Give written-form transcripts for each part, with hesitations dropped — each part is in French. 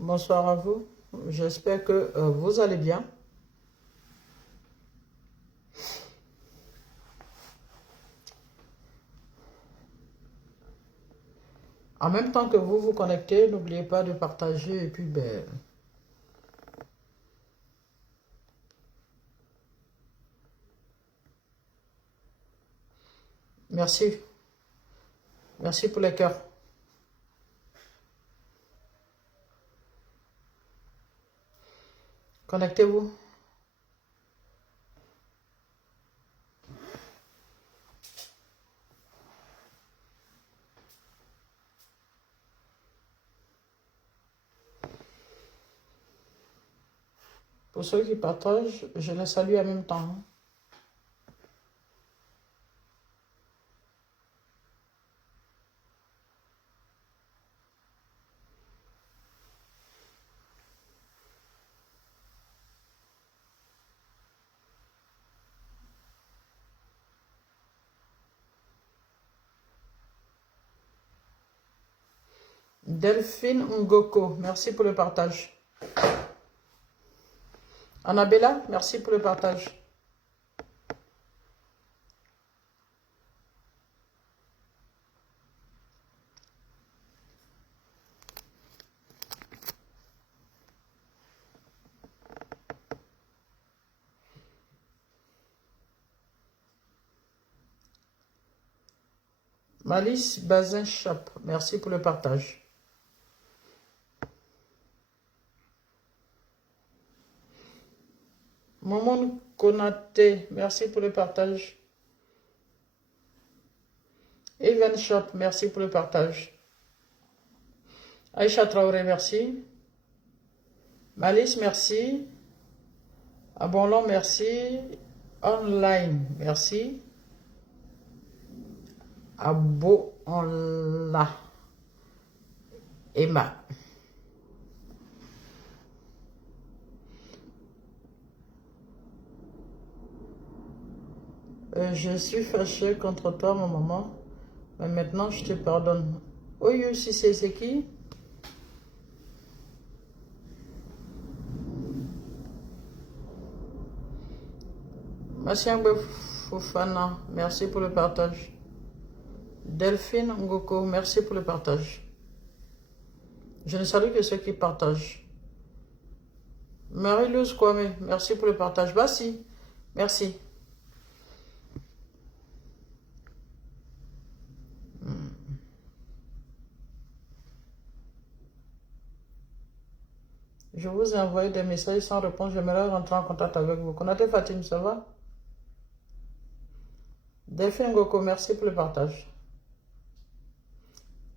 Bonsoir à vous. J'espère que vous allez bien. En même temps que vous vous connectez, n'oubliez pas de partager et puis ben, merci. Merci pour les cœurs. Connectez-vous. Pour ceux qui partagent, je les salue en même temps. Delphine Ngoko, merci pour le partage. Annabella, merci pour le partage. Malice Bazin Chap, merci pour le partage. Momon Konate, merci pour le partage. Even Shop, merci pour le partage. Aïcha Traoré, merci. Malice, merci. Abonlon, merci. Online, merci. Abonla. Emma. Je suis fâchée contre toi, ma maman. Mais maintenant, je te pardonne. Oui, si c'est qui? Massiangbe Fofana, merci pour le partage. Delphine Ngoko, merci pour le partage. Je ne salue que ceux qui partagent. Marie-Luz Kwame, merci pour le partage. Bassi, merci. Je vous ai envoyé des messages sans réponse. J'aimerais rentrer en contact avec vous. Konate Fatim, ça va? Delphine Ngoko, merci pour le partage.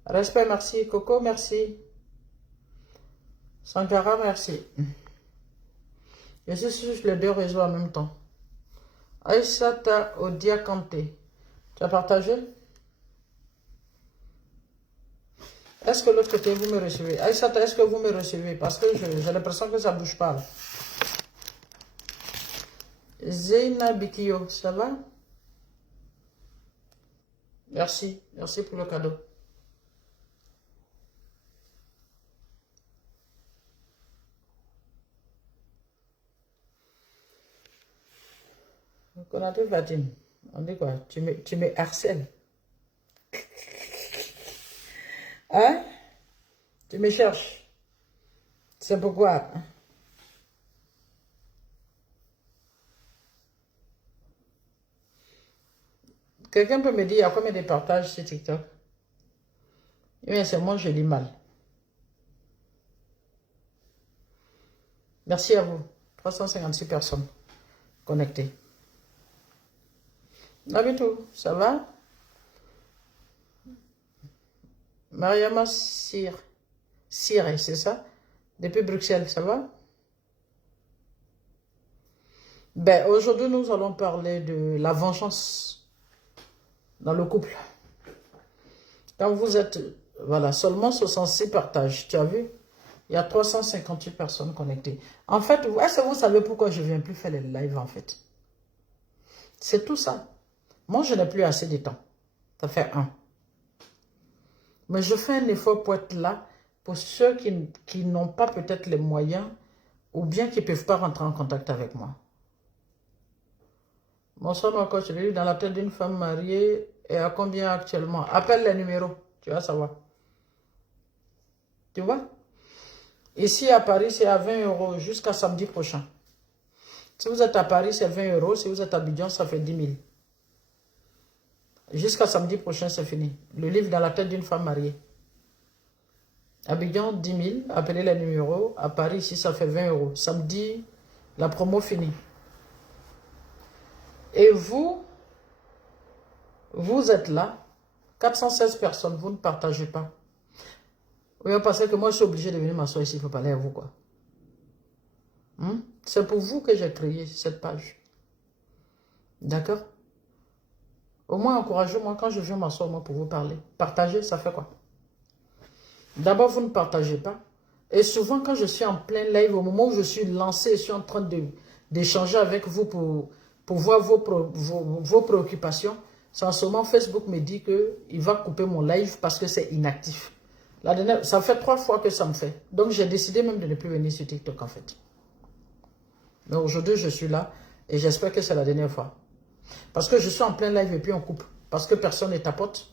Respect, merci. Coco, merci. Sankara, merci. Je suis sur les deux réseaux en même temps. Aïssata Odia Kanté, tu as partagé? Est-ce que l'autre côté, vous me recevez? Aïssata, est-ce que vous me recevez? Parce que j'ai l'impression que ça ne bouge pas. Zeina Bikio, ça va? Merci, merci pour le cadeau. Konaté Fatim, on dit quoi? Tu me harcèles. Hein? Tu me cherches. C'est pourquoi? Quelqu'un peut me dire, il y a combien de partages sur TikTok? Eh c'est moi, je lis mal. Merci à vous. 356 personnes connectées. Nabitou, ça va? Mariama Sire, c'est ça? Depuis Bruxelles, ça va? Ben, aujourd'hui, nous allons parler de la vengeance dans le couple. Quand vous êtes, voilà, seulement 66 partages, tu as vu? Il y a 358 personnes connectées. En fait, est-ce que vous savez pourquoi je ne viens plus faire les lives, en fait? C'est tout ça. Moi, je n'ai plus assez de temps. Ça fait un. Mais je fais un effort pour être là pour ceux qui n'ont pas peut-être les moyens ou bien qui ne peuvent pas rentrer en contact avec moi. Bonsoir ma coach, le livre dans la tête d'une femme mariée est à combien actuellement? Appelle les numéros, tu vas savoir. Tu vois? Ici à Paris, c'est à 20 € jusqu'à samedi prochain. Si vous êtes à Paris, c'est 20 €. Si vous êtes à Abidjan, ça fait 10 000. Jusqu'à samedi prochain, c'est fini. Le livre dans la tête d'une femme mariée. Abidjan, 10 000. Appelez les numéros. À Paris, ici, ça fait 20 €. Samedi, la promo finie. Et vous êtes là. 416 personnes, vous ne partagez pas. Oui, parce que moi, je suis obligé de venir m'asseoir ici pour parler à vous, quoi. C'est pour vous que j'ai créé cette page. D'accord? Au moins, encouragez-moi quand je viens m'asseoir moi pour vous parler. Partager, ça fait quoi? D'abord, vous ne partagez pas. Et souvent, quand je suis en plein live, au moment où je suis lancé, je suis en train d'échanger avec vous pour voir vos préoccupations, c'est en ce moment Facebook me dit qu'il va couper mon live parce que c'est inactif. La dernière, ça fait 3 fois que ça me fait. Donc, j'ai décidé même de ne plus venir sur TikTok, en fait. Mais aujourd'hui, je suis là et j'espère que c'est la dernière fois. Parce que je suis en plein live et puis on coupe. Parce que personne ne tapote.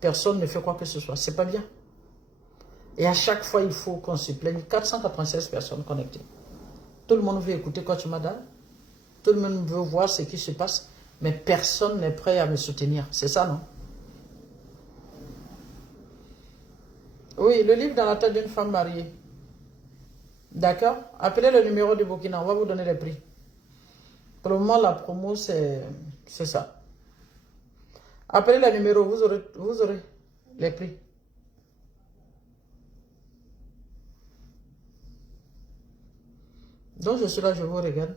Personne ne fait quoi que ce soit. C'est pas bien. Et à chaque fois, il faut qu'on se plaigne. 496 personnes connectées. Tout le monde veut écouter Coach Mada. Tout le monde veut voir ce qui se passe. Mais personne n'est prêt à me soutenir. C'est ça, non? Oui, le livre dans la tête d'une femme mariée. D'accord? Appelez le numéro du Burkina. On va vous donner les prix. Pour le moment, la promo, c'est ça. Appelez le numéro. Vous aurez les prix. Donc, je suis là, je vous regarde.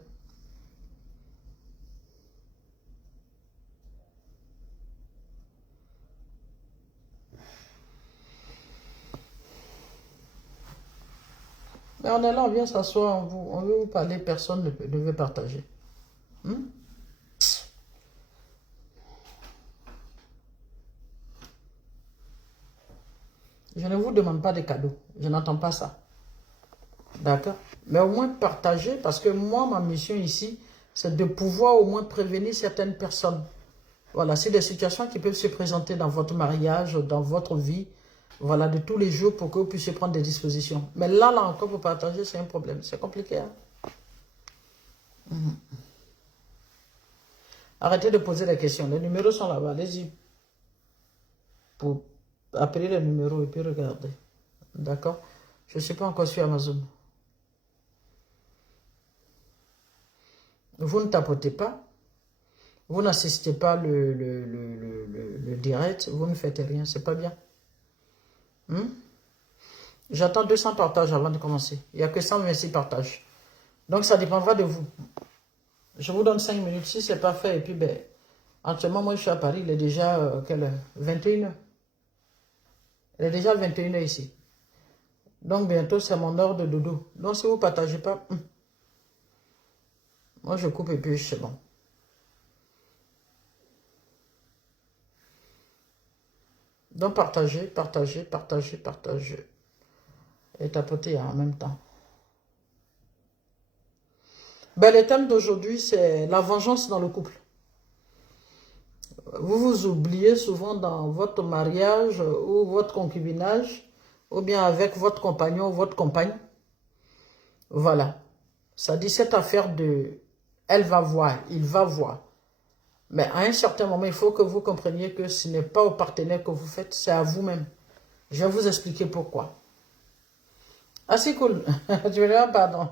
Mais on est là, on vient s'asseoir, on veut vous parler, personne ne veut partager. Je ne vous demande pas de cadeaux, je n'entends pas ça. D'accord? Mais au moins partager, parce que moi, ma mission ici, c'est de pouvoir au moins prévenir certaines personnes. Voilà, c'est des situations qui peuvent se présenter dans votre mariage, dans votre vie, voilà, de tous les jours pour que vous puissiez prendre des dispositions. Mais là encore, pour partager, c'est un problème. C'est compliqué. Hein? Arrêtez de poser des questions. Les numéros sont là-bas. Allez-y pour appeler les numéros et puis regarder. D'accord? Je ne suis pas encore sur Amazon. Vous ne tapotez pas. Vous n'assistez pas le direct. Vous ne faites rien. C'est pas bien. J'attends 200 partages avant de commencer. Il n'y a que 126 partages. Donc, ça dépendra de vous. Je vous donne 5 minutes. Si ce n'est pas fait, et puis, ben, actuellement, moi, je suis à Paris. Il est déjà, quelle heure? 21 h. Il est déjà 21 h ici. Donc, bientôt, c'est mon heure de dodo. Donc, si vous ne partagez pas, moi, je coupe et puis c'est bon. Donc, partagez, partagez, partagez, partagez. Et tapotez en même temps. Ben, le thème d'aujourd'hui, c'est la vengeance dans le couple. Vous vous oubliez souvent dans votre mariage ou votre concubinage, ou bien avec votre compagnon ou votre compagne. Voilà. Ça dit cette affaire de elle va voir, il va voir. Mais à un certain moment, il faut que vous compreniez que ce n'est pas au partenaire que vous faites, c'est à vous-même. Je vais vous expliquer pourquoi. Ah, c'est cool. Tu veux dire, pardon.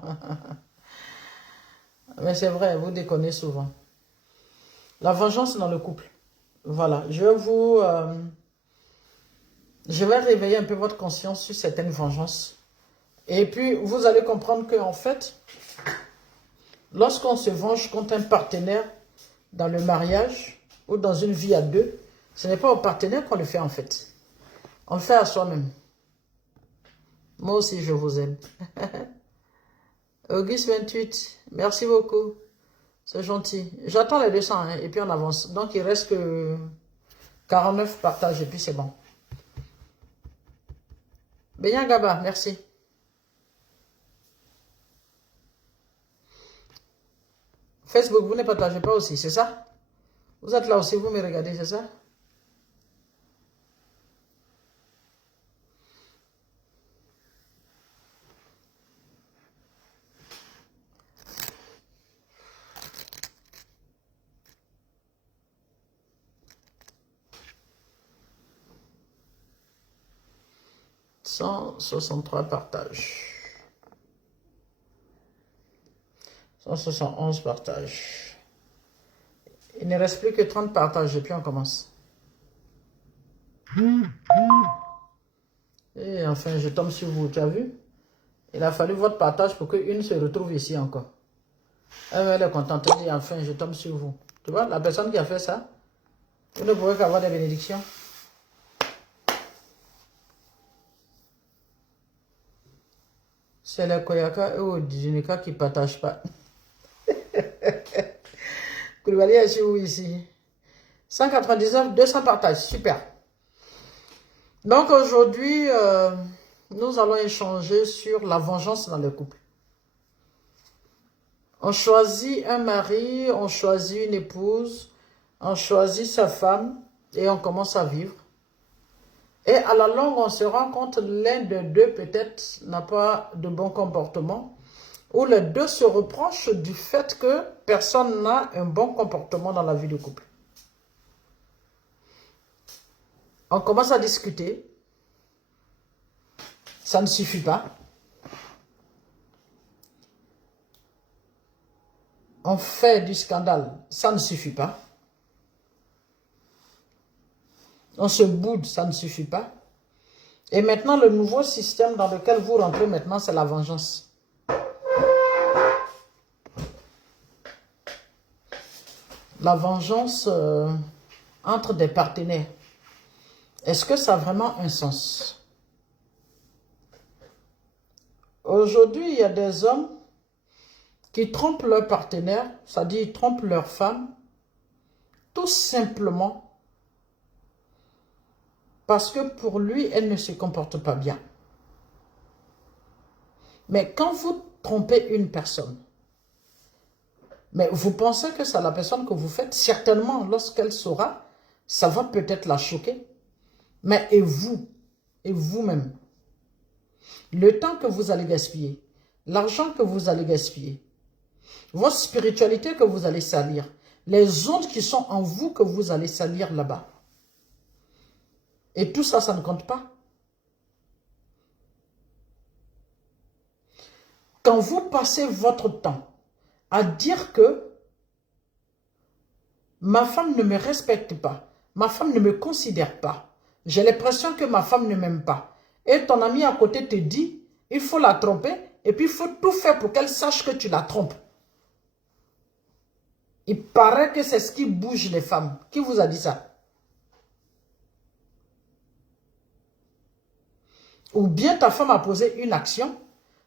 Mais c'est vrai, vous déconnez souvent. La vengeance dans le couple. Voilà, je vais réveiller un peu votre conscience sur certaines vengeances. Et puis, vous allez comprendre qu'en fait, lorsqu'on se venge contre un partenaire dans le mariage ou dans une vie à deux, ce n'est pas au partenaire qu'on le fait en fait. On le fait à soi-même. Moi aussi, je vous aime. Auguste 28, merci beaucoup. C'est gentil. J'attends les 200 hein, et puis on avance. Donc, il reste que 49 partages et puis c'est bon. Benya Gaba, merci. Facebook, vous ne partagez pas aussi, c'est ça? Vous êtes là aussi, vous me regardez, c'est ça? « 163 partages. 171 partages. Il ne reste plus que 30 partages et puis on commence. Et enfin, je tombe sur vous, tu as vu? Il a fallu votre partage pour qu'une se retrouve ici encore. Elle est contente, elle dit enfin, je tombe sur vous. Tu vois, la personne qui a fait ça, vous ne pouvez qu'avoir des bénédictions. C'est les Koyaka et Odinika qui ne partagent pas. Koulibaly est chez vous ici. 199, 200 partages, super. Donc aujourd'hui, nous allons échanger sur la vengeance dans le couple. On choisit un mari, on choisit une épouse, on choisit sa femme et on commence à vivre. Et à la longue, on se rend compte que l'un des deux peut-être n'a pas de bon comportement, ou les deux se reprochent du fait que personne n'a un bon comportement dans la vie du couple. On commence à discuter. Ça ne suffit pas. On fait du scandale. Ça ne suffit pas. On se boude. Ça ne suffit pas. Et maintenant, le nouveau système dans lequel vous rentrez maintenant, c'est la vengeance. La vengeance entre des partenaires. Est-ce que ça a vraiment un sens? Aujourd'hui, il y a des hommes qui trompent leur partenaire, c'est-à-dire ils trompent leur femme, tout simplement parce que pour lui, elle ne se comporte pas bien. Mais quand vous trompez une personne, mais vous pensez que c'est la personne que vous faites, certainement lorsqu'elle saura, ça va peut-être la choquer. Mais et vous, et vous-même, le temps que vous allez gaspiller, l'argent que vous allez gaspiller, votre spiritualité que vous allez salir, les ondes qui sont en vous que vous allez salir là-bas. Et tout ça, ça ne compte pas. Quand vous passez votre temps à dire que ma femme ne me respecte pas, ma femme ne me considère pas, j'ai l'impression que ma femme ne m'aime pas, et ton ami à côté te dit, il faut la tromper, et puis il faut tout faire pour qu'elle sache que tu la trompes. Il paraît que c'est ce qui bouge les femmes. Qui vous a dit ça? Ou bien ta femme a posé une action,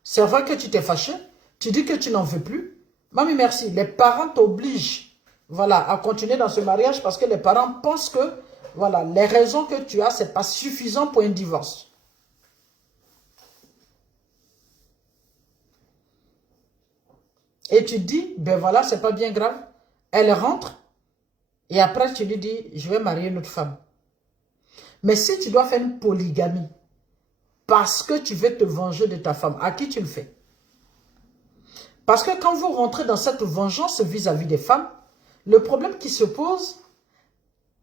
c'est vrai que tu t'es fâché, tu dis que tu n'en veux plus. Mamie, merci. Les parents t'obligent, voilà, à continuer dans ce mariage parce que les parents pensent que, voilà, les raisons que tu as, ce n'est pas suffisant pour un divorce. Et tu dis, ben voilà, c'est pas bien grave. Elle rentre et après tu lui dis, je vais marier une autre femme. Mais si tu dois faire une polygamie, parce que tu veux te venger de ta femme, à qui tu le fais? Parce que quand vous rentrez dans cette vengeance vis-à-vis des femmes, le problème qui se pose,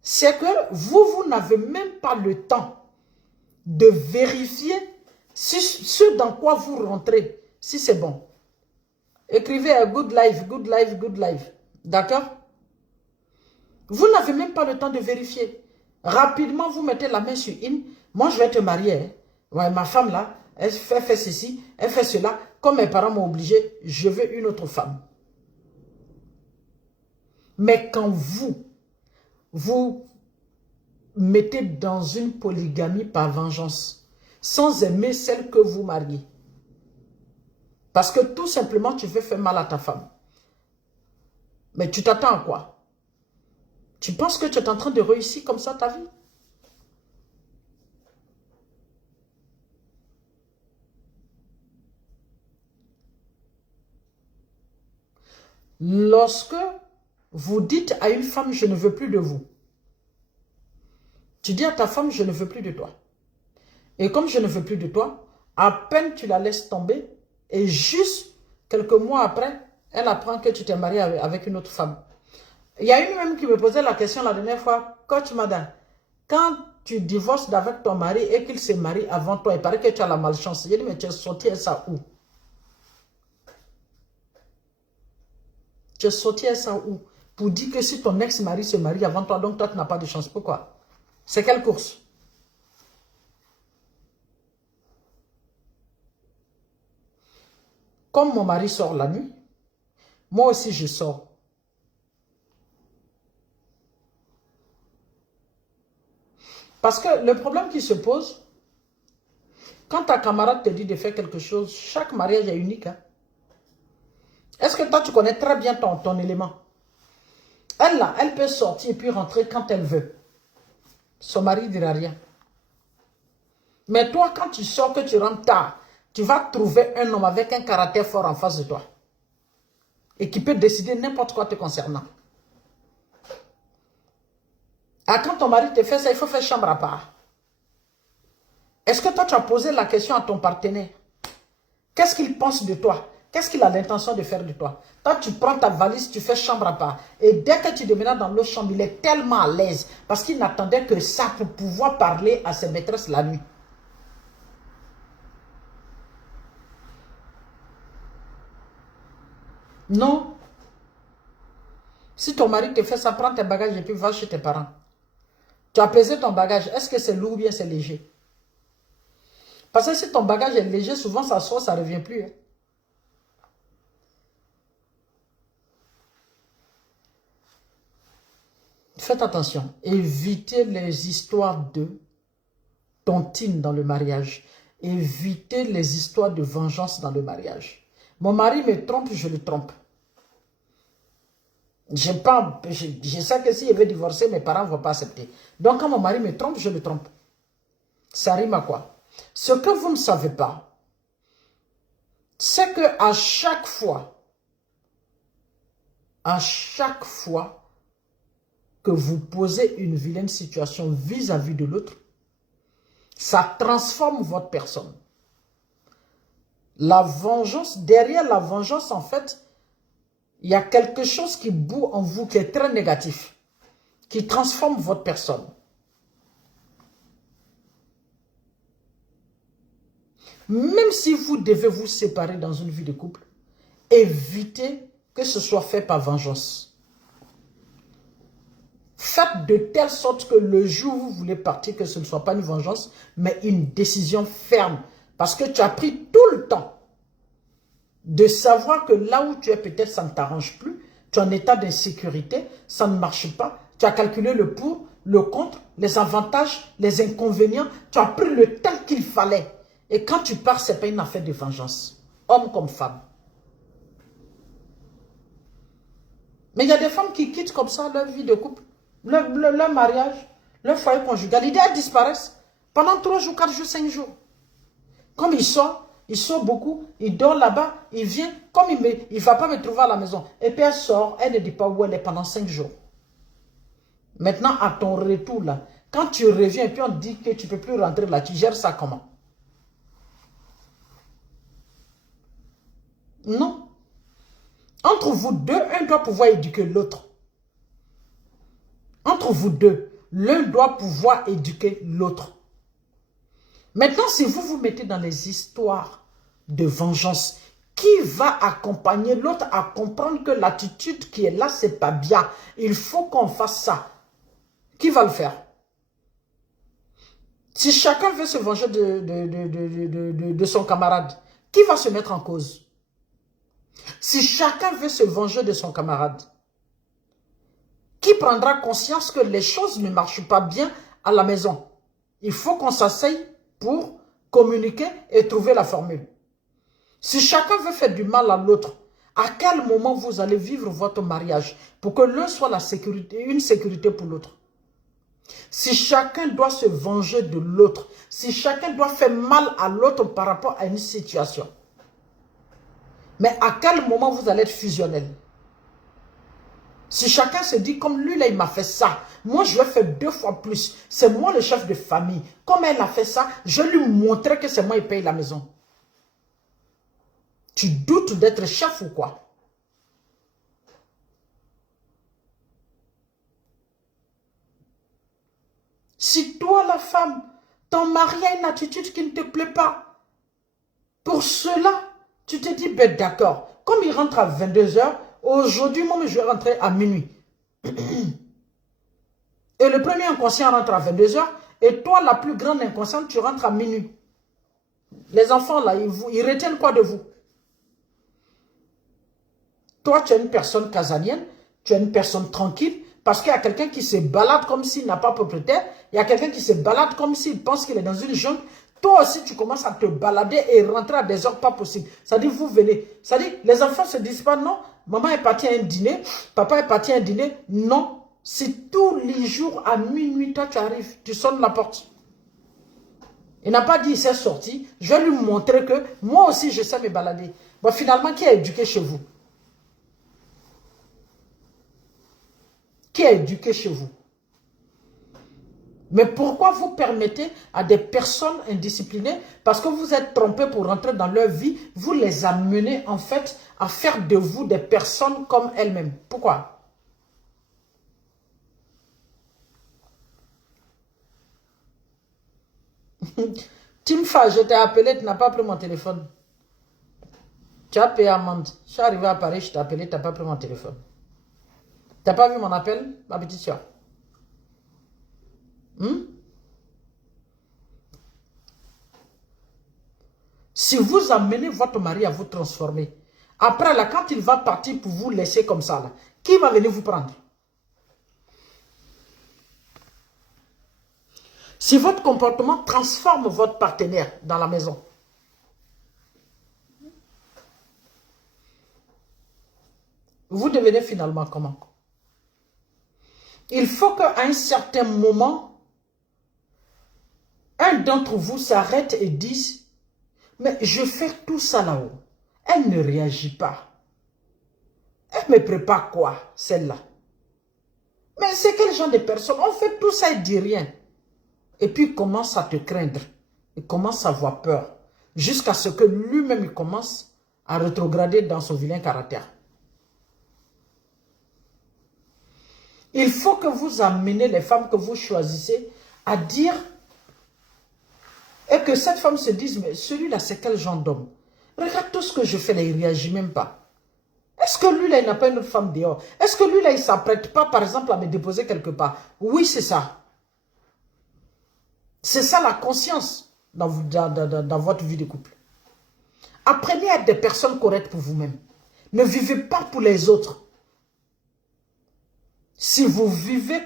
c'est que vous n'avez même pas le temps de vérifier ce dans quoi vous rentrez, si c'est bon. Écrivez à good life, good life, good life. D'accord? Vous n'avez même pas le temps de vérifier. Rapidement, vous mettez la main sur une. Moi, je vais te marier. Hein. Ouais, ma femme là, elle fait ceci, elle fait cela. Comme mes parents m'ont obligé, je veux une autre femme. Mais quand vous mettez dans une polygamie par vengeance, sans aimer celle que vous mariez, parce que tout simplement, tu veux faire mal à ta femme. Mais tu t'attends à quoi? Tu penses que tu es en train de réussir comme ça ta vie? Lorsque vous dites à une femme, je ne veux plus de vous. Tu dis à ta femme, je ne veux plus de toi. Et comme je ne veux plus de toi, à peine tu la laisses tomber, et juste quelques mois après, elle apprend que tu t'es marié avec une autre femme. Il y a une même qui me posait la question la dernière fois, Coach Madame, quand tu divorces d'avec ton mari et qu'il se marie avant toi, il paraît que tu as la malchance. J'ai dit, mais tu as sorti ça où? Tu as sorti ça où? Pour dire que si ton ex-mari se marie avant toi, donc toi tu n'as pas de chance. Pourquoi? C'est quelle course? Comme mon mari sort la nuit, moi aussi je sors. Parce que le problème qui se pose, quand ta camarade te dit de faire quelque chose, chaque mariage est unique. Hein? Est-ce que toi tu connais très bien ton élément? Elle là, elle peut sortir et puis rentrer quand elle veut. Son mari ne dira rien. Mais toi, quand tu sors, que tu rentres tard, tu vas trouver un homme avec un caractère fort en face de toi. Et qui peut décider n'importe quoi te concernant. Ah, quand ton mari te fait ça, il faut faire chambre à part. Est-ce que toi, tu as posé la question à ton partenaire? Qu'est-ce qu'il pense de toi? Qu'est-ce qu'il a l'intention de faire de toi? Toi, tu prends ta valise, tu fais chambre à part. Et dès que tu déménages dans l'autre chambre, il est tellement à l'aise. Parce qu'il n'attendait que ça pour pouvoir parler à ses maîtresses la nuit. Non. Si ton mari te fait ça, prends tes bagages et puis va chez tes parents. Tu as pesé ton bagage. Est-ce que c'est lourd ou bien c'est léger? Parce que si ton bagage est léger, souvent ça sort, ça ne revient plus. Hein. Faites attention. Évitez les histoires de tontine dans le mariage. Évitez les histoires de vengeance dans le mariage. Mon mari me trompe, je le trompe. Je sais que s'il veut divorcer, mes parents ne vont pas accepter. Donc quand mon mari me trompe, je le trompe. Ça rime à quoi? Ce que vous ne savez pas, c'est que à chaque fois que vous posez une vilaine situation vis-à-vis de l'autre, ça transforme votre personne. La vengeance, derrière la vengeance, en fait, il y a quelque chose qui bout en vous, qui est très négatif, qui transforme votre personne. Même si vous devez vous séparer dans une vie de couple, évitez que ce soit fait par vengeance. Faites de telle sorte que le jour où vous voulez partir, que ce ne soit pas une vengeance, mais une décision ferme. Parce que tu as pris tout le temps de savoir que là où tu es, peut-être ça ne t'arrange plus. Tu es en état d'insécurité, ça ne marche pas. Tu as calculé le pour, le contre, les avantages, les inconvénients. Tu as pris le temps qu'il fallait. Et quand tu pars, ce n'est pas une affaire de vengeance. Homme comme femme. Mais il y a des femmes qui quittent comme ça leur vie de couple, leur mariage, leur foyer conjugal. L'idée, elles disparaissent pendant 3 jours, 4 jours, 5 jours. Comme il sort beaucoup, il dort là-bas, il vient, comme il ne va pas me trouver à la maison. Et puis elle sort, elle ne dit pas où elle est pendant 5 jours. Maintenant, à ton retour là, quand tu reviens et puis on te dit que tu ne peux plus rentrer là, tu gères ça comment? Non. Entre vous deux, un doit pouvoir éduquer l'autre. Entre vous deux, l'un doit pouvoir éduquer l'autre. Maintenant, si vous vous mettez dans les histoires de vengeance, qui va accompagner l'autre à comprendre que l'attitude qui est là, c'est pas bien. Il faut qu'on fasse ça. Qui va le faire? Si chacun veut se venger de son camarade, qui va se mettre en cause? Si chacun veut se venger de son camarade, qui prendra conscience que les choses ne marchent pas bien à la maison? Il faut qu'on s'asseye pour communiquer et trouver la formule. Si chacun veut faire du mal à l'autre, à quel moment vous allez vivre votre mariage pour que l'un soit une sécurité pour l'autre? Si chacun doit se venger de l'autre, si chacun doit faire mal à l'autre par rapport à une situation, mais à quel moment vous allez être fusionnel? Si chacun se dit, comme lui, là, il m'a fait ça, moi, je vais faire 2 fois plus. C'est moi le chef de famille. Comme elle a fait ça, je lui montrer que c'est moi qui paye la maison. Tu doutes d'être chef ou quoi? Si toi, la femme, ton mari a une attitude qui ne te plaît pas, pour cela, tu te dis, ben d'accord, comme il rentre à 22 h, aujourd'hui, moi, je vais rentrer à minuit. Et le premier inconscient rentre à 22 h, et toi, la plus grande inconsciente, tu rentres à minuit. Les enfants, là, ils retiennent quoi de vous? Toi, tu es une personne casanienne, tu es une personne tranquille, parce qu'il y a quelqu'un qui se balade comme s'il n'a pas propriétaire, il y a quelqu'un qui se balade comme s'il pense qu'il est dans une jungle. Toi aussi, tu commences à te balader et rentrer à des heures pas possibles. Ça dit, vous venez. Ça dit, les enfants ne se disent pas, non, maman est partie à un dîner, papa est parti à un dîner. Non, c'est tous les jours à minuit, toi tu arrives, tu sonnes la porte. Il n'a pas dit, il s'est sorti. Je vais lui montrer que moi aussi, je sais me balader. Bon, finalement, qui a éduqué chez vous? Qui a éduqué chez vous? Mais pourquoi vous permettez à des personnes indisciplinées, parce que vous êtes trompés pour rentrer dans leur vie, vous les amenez en fait à faire de vous des personnes comme elles-mêmes? Pourquoi? Timfa, je t'ai appelé, tu n'as pas pris mon téléphone. Tu as payé amende. Je suis arrivé à Paris, je t'ai appelé, tu n'as pas pris mon téléphone. Tu n'as pas vu mon appel, ma petite soeur? Si vous amenez votre mari à vous transformer, après là, quand il va partir pour vous laisser comme ça, là, qui va venir vous prendre? Si votre comportement transforme votre partenaire dans la maison, vous devenez finalement comment? Il faut qu'à un certain moment, un d'entre vous s'arrête et dise, mais je fais tout ça là-haut. Elle ne réagit pas. Elle me prépare quoi, celle-là? Mais c'est quel genre de personne? On fait tout ça et dit rien. Et puis il commence à te craindre. Il commence à avoir peur. Jusqu'à ce que lui-même il commence à rétrograder dans son vilain caractère. Il faut que vous amenez les femmes que vous choisissez à dire et que cette femme se dise, mais celui-là c'est quel genre d'homme? Regarde tout ce que je fais là, il ne réagit même pas. Est-ce que lui là il n'a pas une autre femme dehors? Est-ce que lui là il ne s'apprête pas par exemple à me déposer quelque part? Oui, c'est ça. C'est ça la conscience dans votre vie de couple. Apprenez à être des personnes correctes pour vous-même. Ne vivez pas pour les autres. Si vous vivez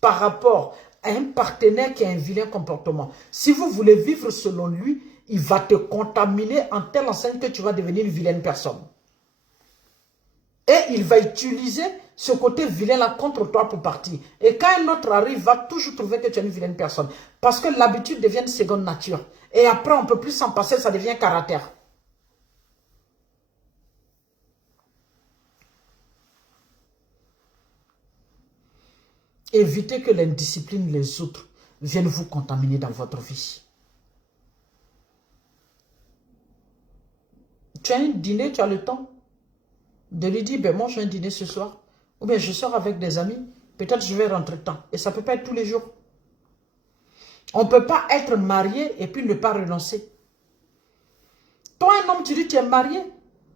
par rapport à un partenaire qui a un vilain comportement, si vous voulez vivre selon lui, il va te contaminer en telle enseigne que tu vas devenir une vilaine personne. Et il va utiliser ce côté vilain-là contre toi pour partir. Et quand un autre arrive, il va toujours trouver que tu es une vilaine personne. Parce que l'habitude devient une seconde nature. Et après, on ne peut plus s'en passer, ça devient caractère. Évitez que l'indiscipline, les autres, viennent vous contaminer dans votre vie. Tu as un dîner, tu as le temps de lui dire, ben moi j'ai un dîner ce soir. Ou bien je sors avec des amis, peut-être je vais rentrer temps. Et ça ne peut pas être tous les jours. On ne peut pas être marié et puis ne pas renoncer. Toi, un homme, tu dis tu es marié,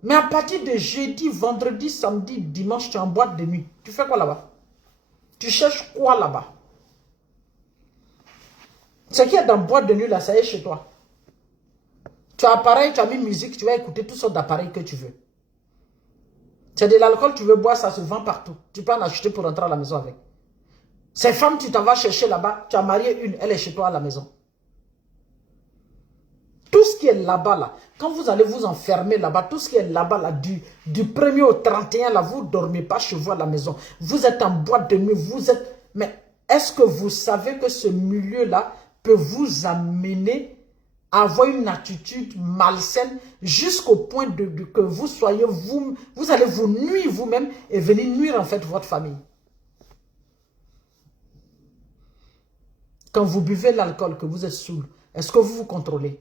mais à partir de jeudi, vendredi, samedi, dimanche, tu es en boîte de nuit. Tu fais quoi là-bas? Tu cherches quoi là-bas? Ce qui est dans boîte de nuit là, ça est chez toi. Tu as appareil, tu as mis musique, tu vas écouter toutes sortes d'appareils que tu veux. C'est de l'alcool, tu veux boire, ça se vend partout. Tu peux en acheter pour rentrer à la maison avec. Ces femmes, tu t'en vas chercher là-bas, tu as marié une, elle est chez toi à la maison. Tout ce qui est là-bas, là, quand vous allez vous enfermer là-bas, tout ce qui est là-bas, là, du 1er au 31, là, vous ne dormez pas chez vous à la maison. Vous êtes en boîte de nuit, vous êtes... Mais est-ce que vous savez que ce milieu-là peut vous amener avoir une attitude malsaine jusqu'au point que vous soyez vous allez vous nuire vous-même et venir nuire en fait votre famille. Quand vous buvez l'alcool, que vous êtes saoul, est-ce que vous vous contrôlez?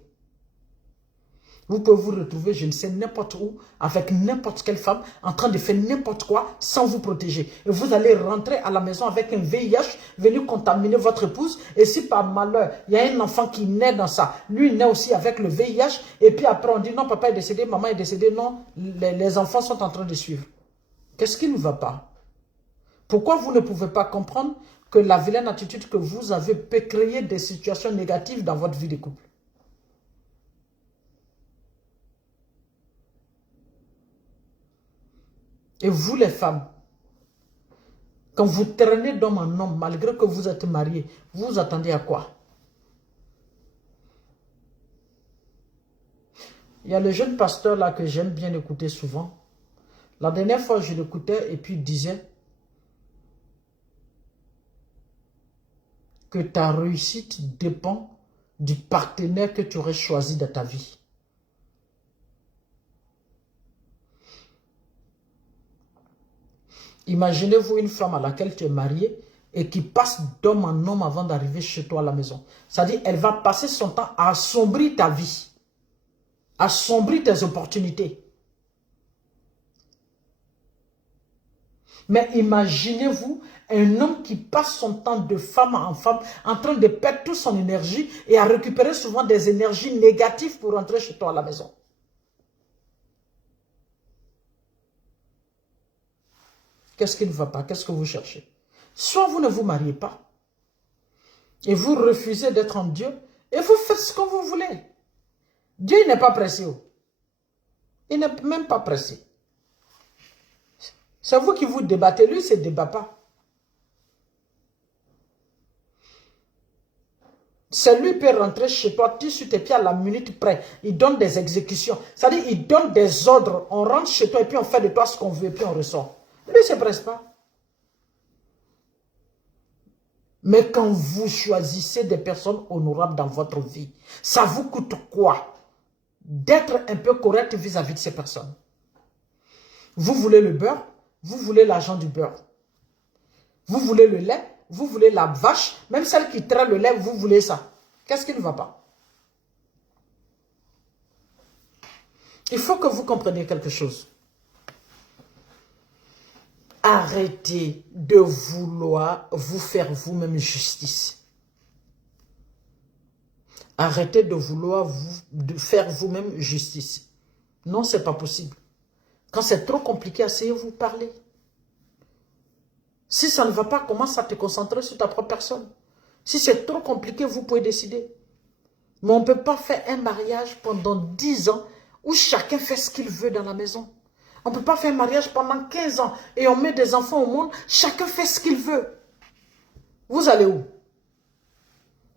Vous pouvez vous retrouver, je ne sais, n'importe où, avec n'importe quelle femme, en train de faire n'importe quoi, sans vous protéger. Et vous allez rentrer à la maison avec un VIH, venir contaminer votre épouse. Et si par malheur, il y a un enfant qui naît dans ça, lui il naît aussi avec le VIH, et puis après on dit non, papa est décédé, maman est décédée, non, les enfants sont en train de suivre. Qu'est-ce qui ne va pas? Pourquoi vous ne pouvez pas comprendre que la vilaine attitude que vous avez peut créer des situations négatives dans votre vie de couple? Et vous les femmes, quand vous traînez d'homme en homme, malgré que vous êtes mariés, vous vous attendez à quoi? Il y a le jeune pasteur là que j'aime bien écouter souvent. La dernière fois, je l'écoutais et puis il disait que ta réussite dépend du partenaire que tu aurais choisi dans ta vie. Imaginez-vous une femme à laquelle tu es marié et qui passe d'homme en homme avant d'arriver chez toi à la maison. C'est-à-dire, elle va passer son temps à assombrir ta vie, à assombrir tes opportunités. Mais imaginez-vous un homme qui passe son temps de femme en femme en train de perdre toute son énergie et à récupérer souvent des énergies négatives pour rentrer chez toi à la maison. Qu'est-ce qui ne va pas? Qu'est-ce que vous cherchez? Soit vous ne vous mariez pas et vous refusez d'être en Dieu et vous faites ce que vous voulez. Dieu n'est pas pressé. Il n'est même pas pressé. C'est vous qui vous débattez. Lui, il ne se débat pas. C'est lui qui peut rentrer chez toi, tu sur tes pieds à la minute près. Il donne des exécutions. C'est-à-dire, il donne des ordres. On rentre chez toi et puis on fait de toi ce qu'on veut et puis on ressort. Lui, il ne se presse pas. Mais quand vous choisissez des personnes honorables dans votre vie, ça vous coûte quoi d'être un peu correct vis-à-vis de ces personnes? Vous voulez le beurre, vous voulez l'argent du beurre. Vous voulez le lait, vous voulez la vache, même celle qui traite le lait, vous voulez ça. Qu'est-ce qui ne va pas? Il faut que vous compreniez quelque chose. Arrêtez de vouloir vous faire vous-même justice. Arrêtez de vouloir faire vous-même justice. Non, ce n'est pas possible. Quand c'est trop compliqué, asseyez-vous, parlez. Si ça ne va pas, commence à te concentrer sur ta propre personne. Si c'est trop compliqué, vous pouvez décider. Mais on ne peut pas faire un mariage pendant 10 ans où chacun fait ce qu'il veut dans la maison. On ne peut pas faire un mariage pendant 15 ans et on met des enfants au monde, chacun fait ce qu'il veut. Vous allez où?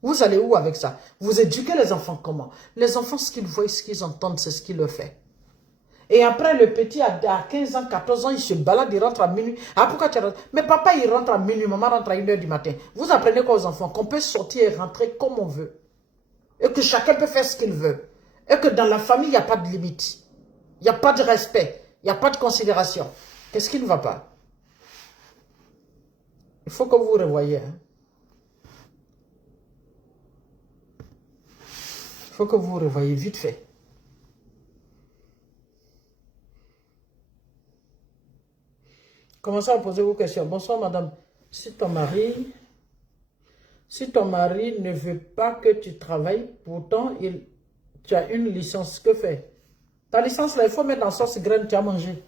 Vous allez où avec ça? Vous éduquez les enfants comment? Les enfants, ce qu'ils voient, ce qu'ils entendent, c'est ce qu'ils leur font. Et après, le petit à 15 ans, 14 ans, il se balade, il rentre à minuit. Ah, pourquoi tu rentres? Mais papa, il rentre à minuit, maman rentre à 1 h du matin. Vous apprenez quoi aux enfants? Qu'on peut sortir et rentrer comme on veut. Et que chacun peut faire ce qu'il veut. Et que dans la famille, il n'y a pas de limite. Il n'y a pas de respect. Il n'y a pas de considération. Qu'est-ce qui ne va pas? Il faut que vous revoyez. Hein? Il faut que vous revoyez vite fait. Commencez à poser vos questions. Bonsoir, madame. Si ton mari ne veut pas que tu travailles, pourtant, tu as une licence, que fait? Ta licence, là, il faut mettre dans sauce graine, tu as mangé.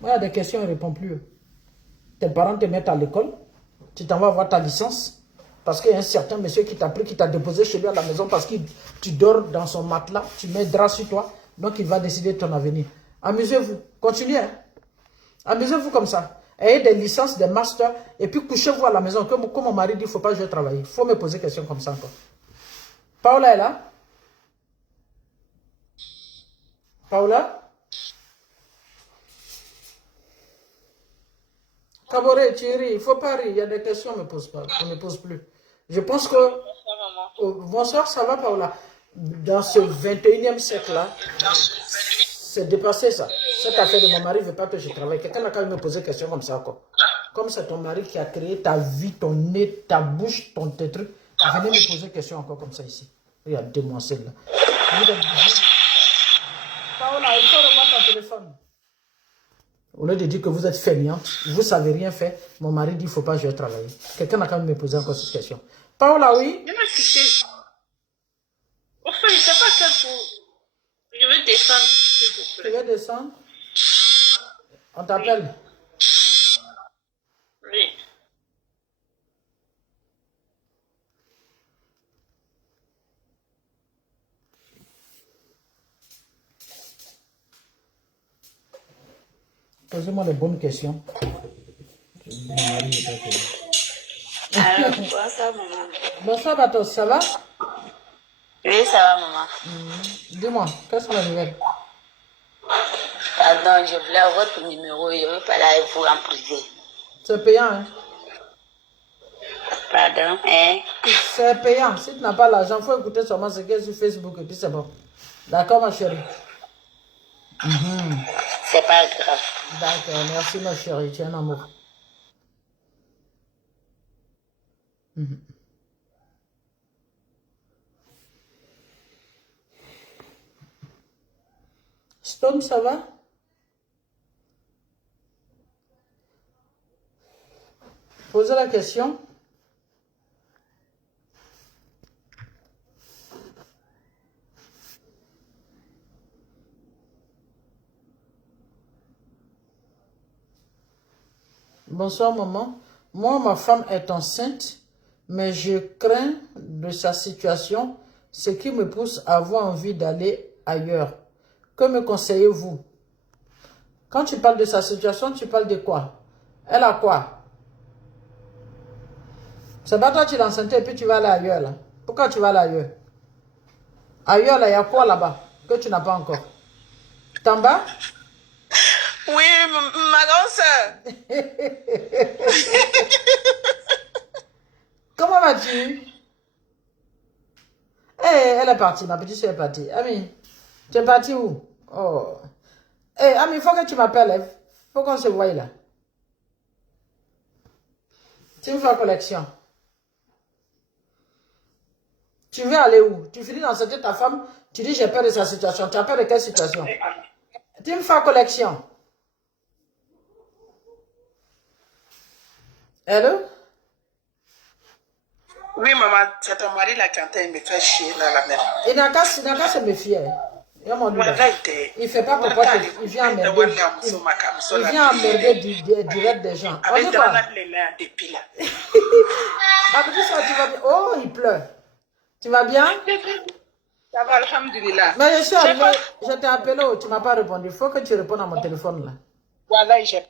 Moi, il y a des questions, il ne répond plus. Tes parents te mettent à l'école, tu t'en vas voir ta licence, parce qu'il y a un certain monsieur qui t'a pris, qui t'a déposé chez lui à la maison, parce que tu dors dans son matelas, tu mets drap sur toi, donc il va décider de ton avenir. Amusez-vous, continuez. Hein? Amusez-vous comme ça. Ayez des licences, des masters, et puis couchez-vous à la maison. Comme mon mari dit, il ne faut pas que je travaille. Il faut me poser des questions comme ça encore. Paola est là? Paola? Caboret, Thierry, il ne faut pas rire. Il y a des questions qu'on ne me pose pas, on ne pose plus. Je pense que... Bonsoir, maman. Oh, bonsoir, ça va, Paola? dans ce 21e siècle-là, c'est dépassé ça. Cette affaire de mon mari ne veut pas que je travaille. Quelqu'un n'a qu'à me poser une question comme ça, quoi. Comme c'est ton mari qui a créé ta vie, ton nez, ta bouche, tes trucs, venez me poser une question encore comme ça ici. Il y a 2 mois, celle-là. Paola, il faut revoir ton téléphone. Au lieu de dire que vous êtes fainéante, vous ne savez rien faire, mon mari dit qu'il ne faut pas que je travaille. Quelqu'un n'a qu'à me poser encore cette question. Paola, oui? Enfin, je ne sais pas quel pour... Je veux descendre, s'il vous plaît. Tu veux descendre? On t'appelle? Oui. Posez-moi les bonnes questions. Bonsoir, maman. Bonsoir, Batos, ça va? Oui, ça va, maman. Dis-moi, quelles sont les nouvelles? Pardon, je voulais votre numéro, je veux parler avec vous en privé. C'est payant, hein? Pardon, hein? C'est payant. Si tu n'as pas l'argent, il faut écouter seulement ce qui est sur Facebook et puis c'est bon. D'accord, ma chérie? C'est pas grave. D'accord, merci, ma chérie. Tu es un amour. Stone, ça va? Posez la question. Bonsoir, maman. Moi, ma femme est enceinte, mais je crains de sa situation, ce qui me pousse à avoir envie d'aller ailleurs. Que me conseillez-vous? Quand tu parles de sa situation, tu parles de quoi? Elle a quoi? C'est pas toi qui l'as enceinte et puis tu vas aller ailleurs, là. Pourquoi tu vas aller ailleurs? Ailleurs, là, il y a quoi là-bas que tu n'as pas encore? T'en bas? Oui, ma grande soeur. Comment vas-tu? Eh, elle est partie, ma petite soeur est partie. Ami, tu es partie où? Oh. Eh, Ami, il faut que tu m'appelles. Il faut qu'on se voie là. Tu me fais la collection. Tu veux aller où? Tu finis d'enceinte ta femme, tu dis j'ai peur de sa situation. Tu as peur de quelle situation? Tu me fais la collection. Hello? Oui, maman, c'est ton mari là qui est en train de me faire chier là, la merde. Il n'a qu'à se méfier. Il ne fait pas pourquoi il vient emmerder. Il vient emmerder direct des gens. On dit quoi? Ma petite soeur, tu vas bien? Oh, il pleure. Tu vas bien? Ça va, alhamdulillah. Mais je suis arrivée, je t'ai appelé, oh, tu ne m'as pas répondu. Il faut que tu répondes à mon téléphone là. Voilà, j'ai...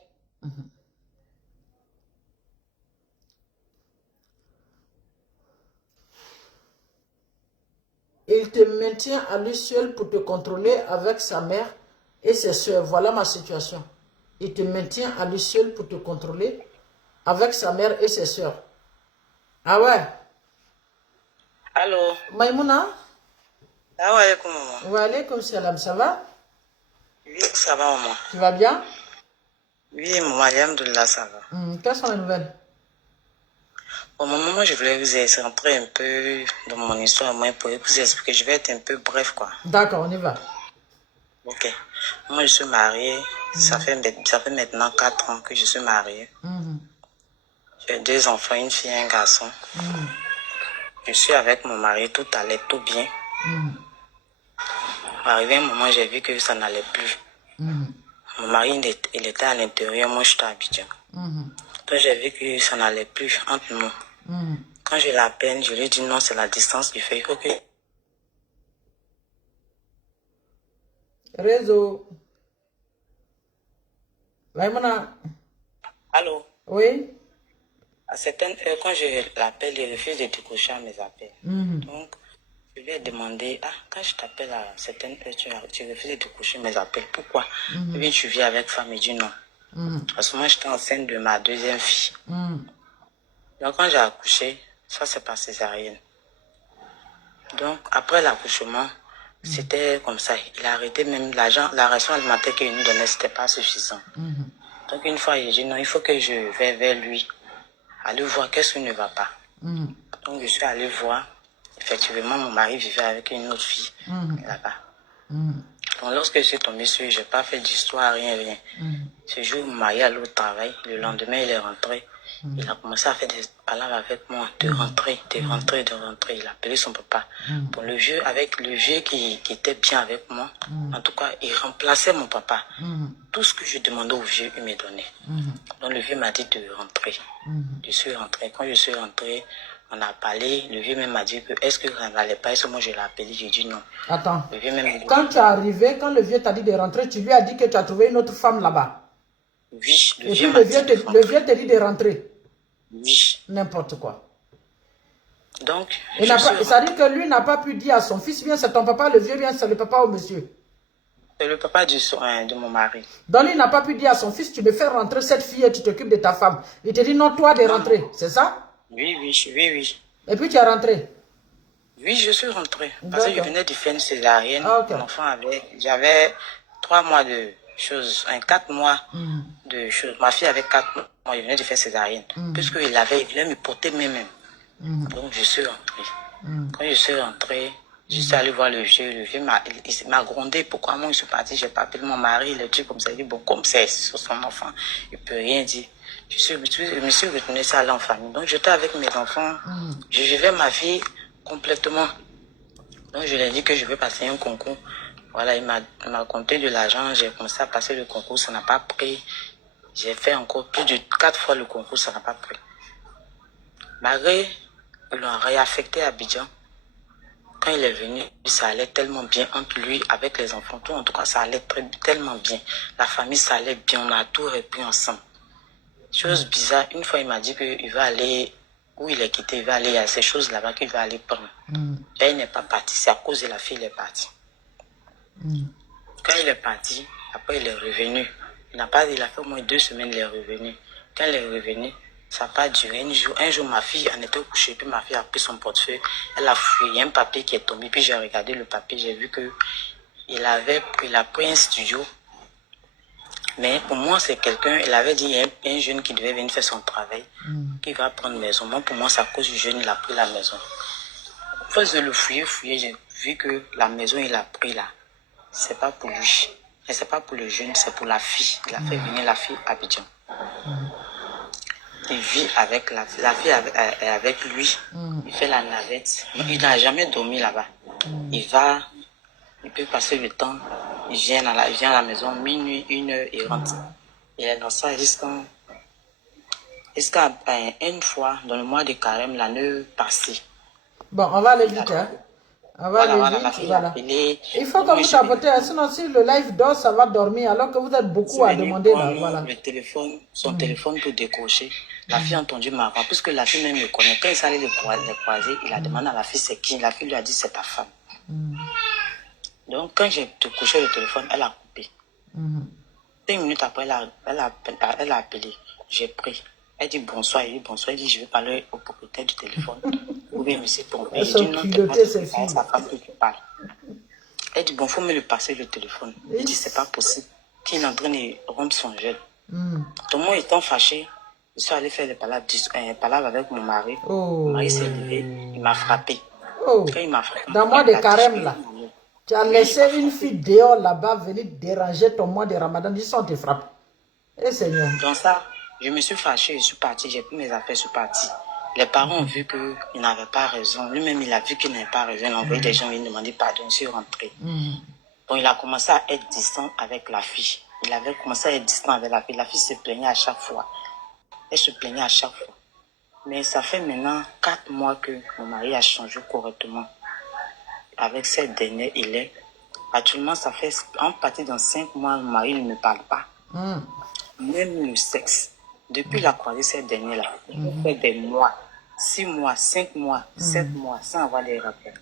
Il te maintient à lui seul pour te contrôler avec sa mère et ses soeurs. Voilà ma situation. Il te maintient à lui seul pour te contrôler avec sa mère et ses soeurs. Ah ouais? Allô? Maïmouna? Salam alaikum, maman. Wa alaykoum salam, ça va? Oui, ça va, maman. Tu vas bien? Oui, maman, alhamdulillah, ça va. Quelles sont les nouvelles? Bon, maman, moi, je voulais vous rentrer un peu dans mon histoire, moi, pour vous expliquer. Je vais être un peu bref, quoi. D'accord, on y va. Ok. Moi, je suis mariée. Ça fait maintenant 4 ans que je suis mariée. J'ai 2 enfants, une fille et un garçon. Je suis avec mon mari, tout allait tout bien. Arrivé un moment, j'ai vu que ça n'allait plus. Mon mari, il était à l'intérieur, moi, j'étais à Abidjan. Donc, j'ai vu que ça n'allait plus entre nous. Quand je l'appelle, je lui dis non, c'est la distance qui fait. Ok. Réseau. Maïmouna. Allô? Oui? À certaines heures, quand je l'appelle, il refuse de décrocher à mes appels. Donc, je lui ai demandé, quand je t'appelle à certaines heures, tu refuses de décrocher mes appels. Pourquoi? Et puis tu vis avec femme, il dit non. Parce que moi, j'étais enceinte de ma 2e fille. Donc, quand j'ai accouché, ça c'est pas césarienne. Donc, après l'accouchement, c'était comme ça. Il a arrêté même l'argent, la ration alimentaire qu'il nous donnait, c'était pas suffisant. Donc, une fois, il a dit non, il faut que je vais vers lui, aller voir qu'est-ce qui ne va pas. Donc, je suis allée voir. Effectivement, mon mari vivait avec une autre fille là-bas. Donc, lorsque je suis tombée sur lui, je n'ai pas fait d'histoire, rien. Ce jour, mon mari allait au travail. Le lendemain, il est rentré. Il a commencé à faire des palabres avec moi, de rentrer. Il a appelé son papa. Bon, le vieux qui était bien avec moi, en tout cas, il remplaçait mon papa. Tout ce que je demandais au vieux, il me donnait. Donc, le vieux m'a dit de rentrer. Je suis rentré. Quand je suis rentré, on a parlé. Le vieux même m'a dit que est-ce que ça n'allait pas? Est-ce que moi je l'ai appelé? J'ai dit non. Attends. Le vieux même quand tu es arrivé, quand le vieux t'a dit de rentrer, tu lui as dit que tu as trouvé une autre femme là-bas. Oui, et puis le vieux te dit de rentrer. Oui. N'importe quoi. Donc, ça dit que lui n'a pas pu dire à son fils, bien c'est ton papa, le vieux, bien c'est le papa ou monsieur. C'est le papa de mon mari. Donc lui n'a pas pu dire à son fils, tu me fais rentrer cette fille et tu t'occupes de ta femme. Il te dit non, toi de rentrer, c'est ça? Oui. Et puis tu es rentré? Oui, je suis rentré. Parce que je venais de faire une césarienne. Mon enfant j'avais 3 mois de choses, 4 mois de choses. Ma fille avait 4 mois, il venait de faire césarienne. Puisqu'il voulait me porter même. Donc je suis rentré. Quand je suis rentré, je suis allé voir le vieux. Le vieux m'a grondé. Pourquoi moi je suis parti? J'ai pas appelé mon mari. Le truc comme ça. Il dit bon, comme c'est sur son enfant, il peut rien dire. Je me suis retourné ça à en famille. Donc j'étais avec mes enfants. Je vivais ma vie complètement. Donc je lui ai dit que je vais passer un concours. Voilà, il m'a compté de l'argent. J'ai commencé à passer le concours. Ça n'a pas pris. J'ai fait encore plus de 4 fois le concours. Ça n'a pas pris. Malgré, ils l'ont réaffecté à Abidjan. Quand il est venu, ça allait tellement bien entre lui, avec les enfants. Tout, en tout cas, ça allait tellement bien. La famille, ça allait bien. On a tout repris ensemble. Chose bizarre, une fois, il m'a dit qu'il va aller, où il est quitté, il va aller, il y a ces choses là-bas qu'il va aller prendre. Là, il n'est pas parti. C'est à cause de la fille, il est parti. Quand il est parti, après, il est revenu. Il a fait au moins 2 semaines, il est revenu. Quand il est revenu, ça n'a pas duré. Un jour, ma fille en était couchée, puis ma fille a pris son portefeuille. Elle a fui. Il y a un papier qui est tombé, puis j'ai regardé le papier, j'ai vu qu'il a pris un studio. Mais pour moi, c'est quelqu'un, il avait dit, il y a un jeune qui devait venir faire son travail, qui va prendre maison. Moi, pour moi, c'est à cause du jeune, il a pris la maison. À force de le fouiller, j'ai vu que la maison, il a pris là. C'est pas pour lui. Et c'est pas pour le jeune, c'est pour la fille. Il a fait venir la fille à Abidjan. Il vit avec la fille avec lui. Il fait la navette. Il n'a jamais dormi là-bas. Il peut passer le temps. Il vient à la maison, minuit, 1h, il rentre. Il est dans ça jusqu'à une fois, dans le mois de carême, l'année passée. Bon, on va aller vite, hein. On va aller vite, voilà. Il faut que vous tapotez, sinon si le live dort, ça va dormir, alors que vous êtes beaucoup à demander là, voilà. Son téléphone pour décrocher. La fille a entendu ma voix, puisque la fille même le connaît. Quand il s'allait les croiser, il a demandé à la fille c'est qui. La fille lui a dit c'est ta femme. Donc quand j'ai décroché le téléphone, elle a coupé. 5 minutes après, elle a appelé. J'ai pris. Elle dit bonsoir. Il dit bonsoir. Elle dit je vais parler au propriétaire du téléphone. Vous pouvez me tomber. Il dit non, c'est sa femme qui parle. Elle dit bon, faut me le passer le téléphone. Il dit c'est pas possible. Qu'il est en train de rompre son gel. Tout le monde étant fâché, je suis allé faire les palabres avec mon mari. Mon mari s'est levé, il m'a frappé. Quand il m'a frappé, dans le mois de carême là, tu as laissé une fille dehors là-bas venir déranger ton mois de Ramadan. Ils sont te frappent. Eh Seigneur. Dans ça, je me suis fâché, je suis parti, j'ai pris mes affaires, je suis parti. Les parents ont vu qu'il n'avait pas raison. Lui-même, il a vu qu'il n'avait pas raison. Il a envoyé des gens venir demander pardon. Je suis rentré. Donc, il a commencé à être distant avec la fille. Il avait commencé à être distant avec la fille. La fille se plaignait à chaque fois. Elle se plaignait à chaque fois. Mais ça fait maintenant 4 mois que mon mari a changé correctement. Avec cette dernière, actuellement, ça fait en partie dans 5 mois, mon mari ne me parle pas. Même le sexe. Depuis la croisée cette dernière-là, il fait des mois, 6 mois, 5 mois, 7 mois, sans avoir des rappels.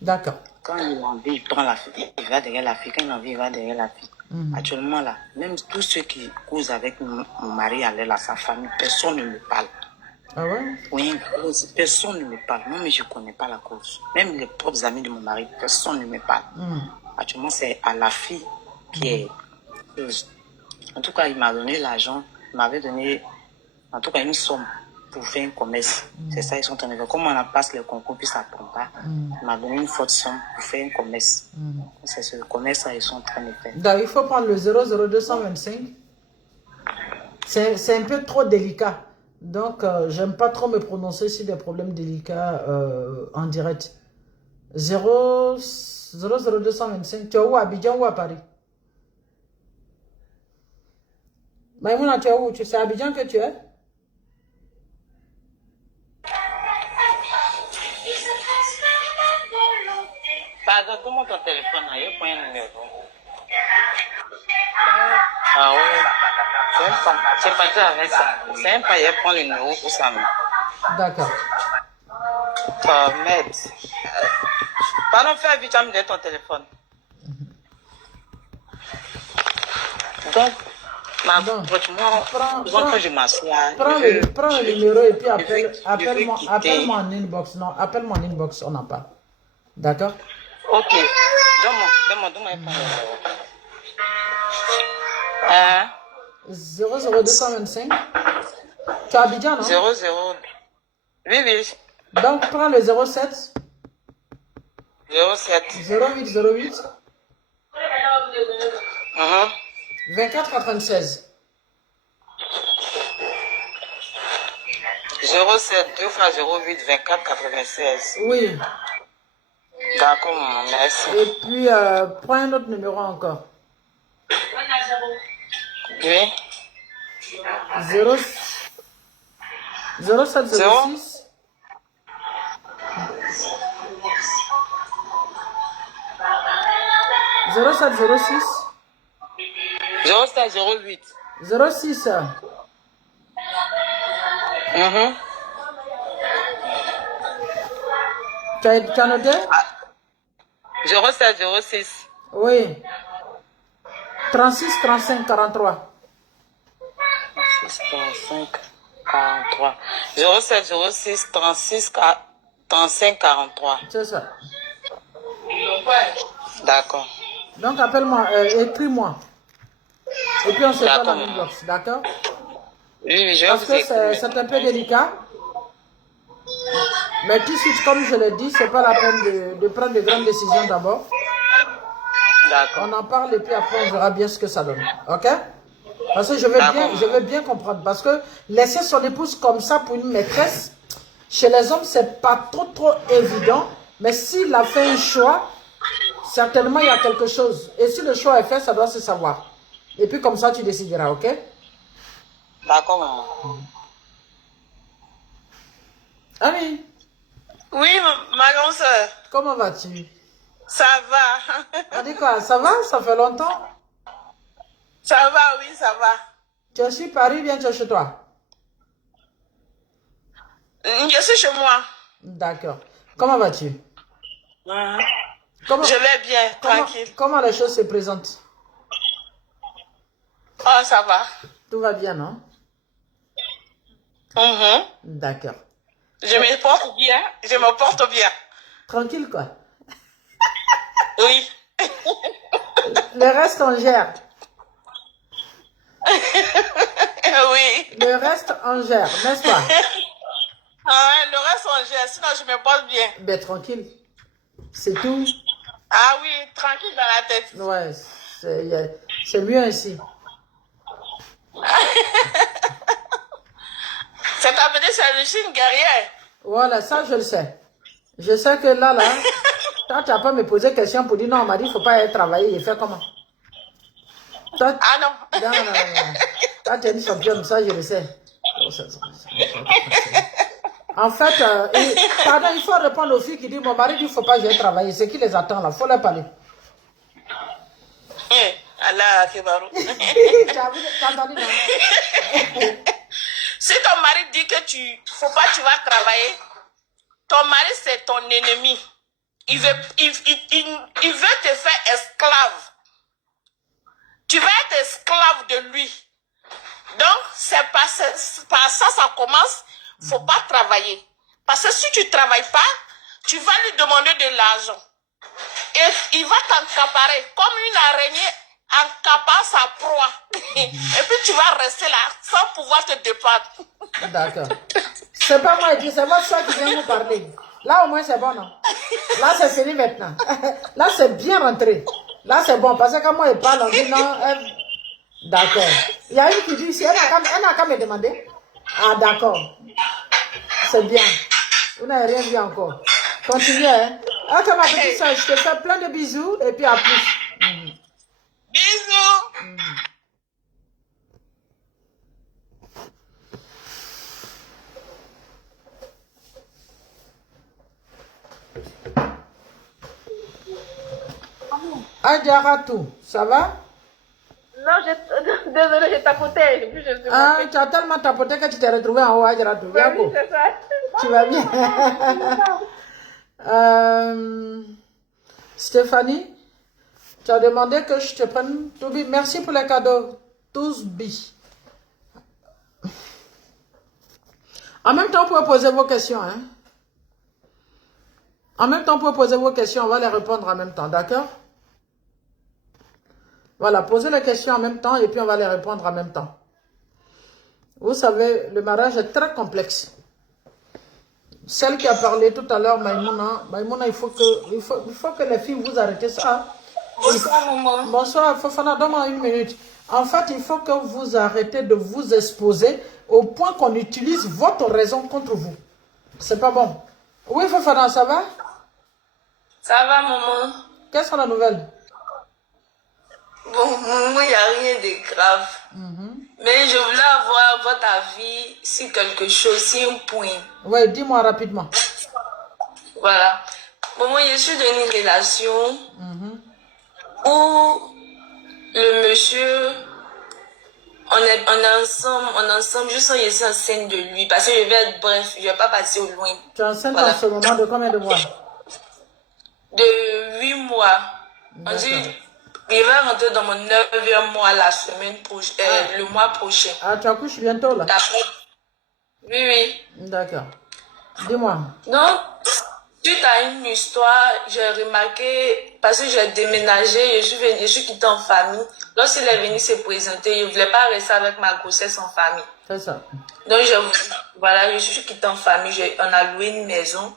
D'accord. Quand il a envie, il prend la fille, il va derrière la fille. Quand il a envie, il va derrière la fille. Actuellement, là, même tous ceux qui causent avec mon mari, là, sa famille, personne ne me parle. Ah ouais? Oui, personne ne me parle. Moi, mais je ne connais pas la cause. Même les propres amis de mon mari, personne ne me parle. Actuellement, c'est à la fille qui est... En tout cas, il m'a donné l'argent. Il m'avait donné, en tout cas, une somme pour faire un commerce. C'est ça, ils sont en train de faire. Comme on en passe les concours, puis ça ne prend pas. Il m'a donné une forte somme pour faire un commerce. C'est ce commerce-là, ils sont en train de faire. Donc, il faut prendre le 00225. C'est un peu trop délicat. Donc, j'aime pas trop me prononcer sur des problèmes délicats en direct. 00225. Tu es où, à Abidjan ou à Paris? Maïmouna, tu es où? C'est à Abidjan que tu es? Pardon, comment ton téléphone a eu point un numéro? Ah oui. C'est parti avec ça. C'est un pas, il prend le numéro pour ça. D'accord. Merde. Pardon, fais vite, tu me donner ton téléphone. Donc, quand je m'assois, prends le numéro et puis appelle-moi en inbox. Non, appelle-moi en inbox, on n'a pas. D'accord? Ok. Donne-moi un numéro. 00225. Tu as Abidjan, non? 00. Oui, oui. Donc, prends le 07. 07. 0808. 2496. 07 2 fois 08 24 96. Oui. D'accord, maman, merci. Et puis, prends un autre numéro encore. Oui. 0706. 0706. 0708. 06. Tu as noté? 0706. Oui. 36 35 43. 36 35 43. 0706 36 35 43. C'est ça. D'accord. Donc, appelle-moi, écris-moi. Et puis, on se parle en inbox, d'accord? Oui, je Parce que c'est un peu délicat. Mais tout de suite, comme je l'ai dit, c'est pas la peine de prendre de grandes décisions d'abord. D'accord. On en parle et puis après, on verra bien ce que ça donne. Ok? Parce que je veux bien comprendre. Parce que laisser son épouse comme ça pour une maîtresse, chez les hommes, c'est pas trop évident. Mais s'il a fait un choix, certainement il y a quelque chose. Et si le choix est fait, ça doit se savoir. Et puis comme ça, tu décideras, ok? D'accord, maman. Ami, Oui, ma grande soeur. comment vas-tu? Ça va. On dit quoi? Ça va? Ça fait longtemps? Ça va, oui, ça va. Tu es sur Paris, bien tu es chez toi? Je suis chez moi. D'accord. Comment vas-tu? Je vais bien, tranquille. Comment les choses se présentent? Oh, ça va. Tout va bien, non? D'accord. Je me porte bien. Je me porte bien. Tranquille, quoi. Oui. Le reste, on gère. Oui. Le reste, on gère, n'est-ce pas? Le reste, on gère. Sinon, je me porte bien. Ben, tranquille. C'est tout. Ah oui, tranquille dans la tête. Ouais, c'est mieux ainsi. C'est appelé sa machine guerrière. Voilà, ça, je le sais. Je sais que là, toi, tu n'as pas me posé question pour dire non, on m'a dit, il ne faut pas aller travailler. Il fait comment? Toi, Ah non. non. Toi, tu es une championne, ça, je le sais. En fait, pardon, il faut répondre aux filles qui disent, mon mari dit, il ne faut pas que j'aille travailler. C'est qui les attend là? Il faut leur parler. Allah, Kibarou. Tu as entendu, non? Si ton mari dit que faut pas tu vas travailler, ton mari c'est ton ennemi. Il veut te faire esclave. Tu vas être esclave de lui. Donc, c'est par ça, ça commence. faut pas travailler. Parce que si tu ne travailles pas, tu vas lui demander de l'argent. Et il va t'encaparer comme une araignée encapare sa proie. Et puis tu vas rester là sans pouvoir te défendre. D'accord. C'est pas moi, c'est votre soeur qui vient vous parler. Là au moins c'est bon, non? Là c'est fini maintenant. Là c'est bien rentré. Là c'est bon, parce que quand moi il parle, on dit non. D'accord. Il y a une qui dit ici, elle n'a qu'à me demander. Ah d'accord. C'est bien. Vous n'avez rien dit encore. Continuez, hein. Ok, ma petite soeur, je te fais plein de bisous et puis à plus. Bisous. Adjaratou, ça va? Non, désolée, j'ai tapoté. Et puis je suis Ah, tu as tellement tapoté que tu t'es retrouvé en haut, Adjaratou. bah, oui, c'est ça. Tu vas bien? Stéphanie, tu as demandé que je te prenne tout bi. Merci pour les cadeaux. Tous bi. En même temps, vous pouvez poser vos questions. Hein? En même temps, vous pouvez poser vos questions. On va les répondre en même temps. D'accord? Voilà, posez les questions en même temps et puis on va les répondre en même temps. Vous savez, le mariage est très complexe. Celle qui a parlé tout à l'heure, Maïmouna, il faut que les filles vous arrêtez ça. Bonsoir, maman. Bonsoir, Fofana, donne-moi une minute. En fait, il faut que vous arrêtez de vous exposer au point qu'on utilise votre raison contre vous. C'est pas bon. Oui, Fofana, ça va? Ça va, maman? Qu'est-ce qu'on a la nouvelle? Bon, maman, il n'y a rien de grave. Mais je voulais avoir votre avis sur quelque chose, sur un point. Oui, dis-moi rapidement. Voilà. Maman, je suis dans une relation où le monsieur, on est ensemble, je sens que je suis enceinte de lui. Parce que je vais être bref, je ne vais pas passer au loin. Tu es enceinte Voilà. en ce moment de combien de mois? De 8 mois. On dit, il va rentrer dans mon 9e mois la semaine prochaine, le mois prochain. Ah, tu accouches bientôt là? Après, oui. D'accord. Dis-moi. Donc, suite à une histoire, j'ai remarqué, parce que j'ai déménagé, je suis quittée en famille. Lorsqu'il est venu se présenter, il ne voulait pas rester avec ma grossesse en famille. C'est ça. Donc, voilà, je suis quittée en famille, on a loué une maison.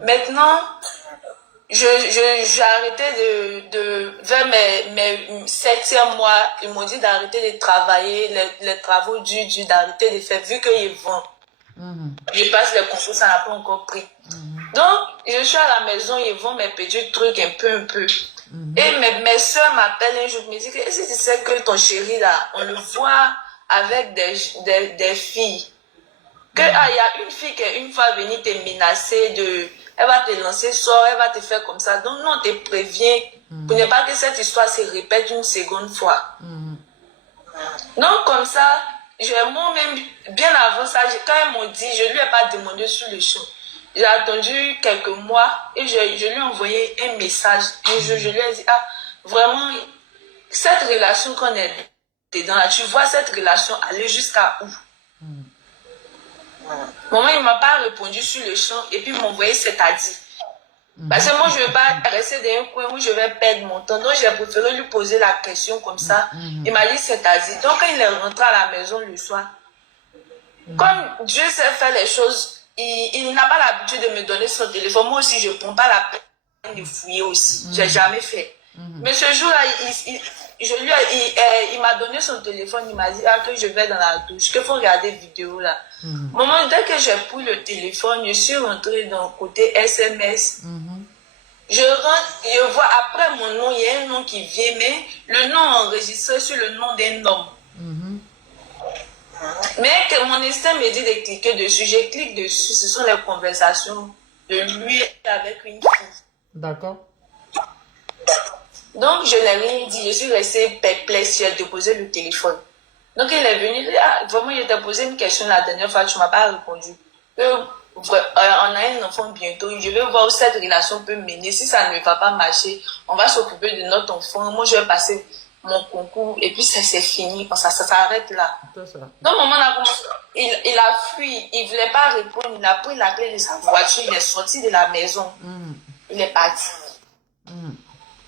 Maintenant, j'ai arrêté vers mes 7e mois, ils m'ont dit d'arrêter de travailler, les travaux durs, d'arrêter de faire, vu qu'ils vont. Je passe les concours, ça n'a pas encore pris. Donc, je suis à la maison, ils vont mes petits trucs un peu. Et mes soeurs m'appellent un jour, me disent, est-ce que tu sais que ton chéri là, on le voit avec des filles? Il y a une fille qui est une fois venue te menacer elle va te lancer sort, elle va te faire comme ça. Donc, nous, on te prévient pour ne pas que cette histoire se répète une seconde fois. Donc, comme ça, moi-même, bien avant ça, quand ils m'ont dit, je ne lui ai pas demandé sur le champ. J'ai attendu quelques mois et je lui ai envoyé un message. Un jour, je lui ai dit, vraiment, cette relation qu'on est dedans là, tu vois cette relation aller jusqu'à où? Maman, il ne m'a pas répondu sur le champ et puis il m'a envoyé c'est-à-dire. Parce que moi, je ne veux pas rester dans un coin où je vais perdre mon temps. Donc, j'ai préféré lui poser la question comme ça. Il m'a dit c'est-à-dire. Donc, quand il est rentré à la maison le soir, comme Dieu sait faire les choses, il n'a pas l'habitude de me donner son téléphone. Moi aussi, je ne prends pas la peine de fouiller aussi. Je n'ai jamais fait. Mais ce jour-là, il m'a donné son téléphone. Il m'a dit que je vais dans la douche, qu'il faut regarder vidéo là. Maman, dès que j'ai pris le téléphone, je suis rentrée dans le côté SMS. Je rentre, je vois après mon nom, il y a un nom qui vient, mais le nom enregistré sur le nom d'un homme. Mais que mon instinct me dit de cliquer dessus, je clique dessus, ce sont les conversations de lui avec une fille. D'accord. Donc, je n'ai rien dit, je suis restée perplexe, j'ai déposé le téléphone. Donc, il est venu, il dit, vraiment, je t'ai posé une question la dernière fois, tu ne m'as pas répondu. On a un enfant bientôt, je vais voir où cette relation peut mener. Si ça ne va pas marcher, on va s'occuper de notre enfant. Moi, je vais passer mon concours, et puis ça c'est fini, ça s'arrête là. Ça. Donc, maman a commencé, il a fui, il ne voulait pas répondre, il a pris la clé de sa voiture, il est sorti de la maison, il est parti.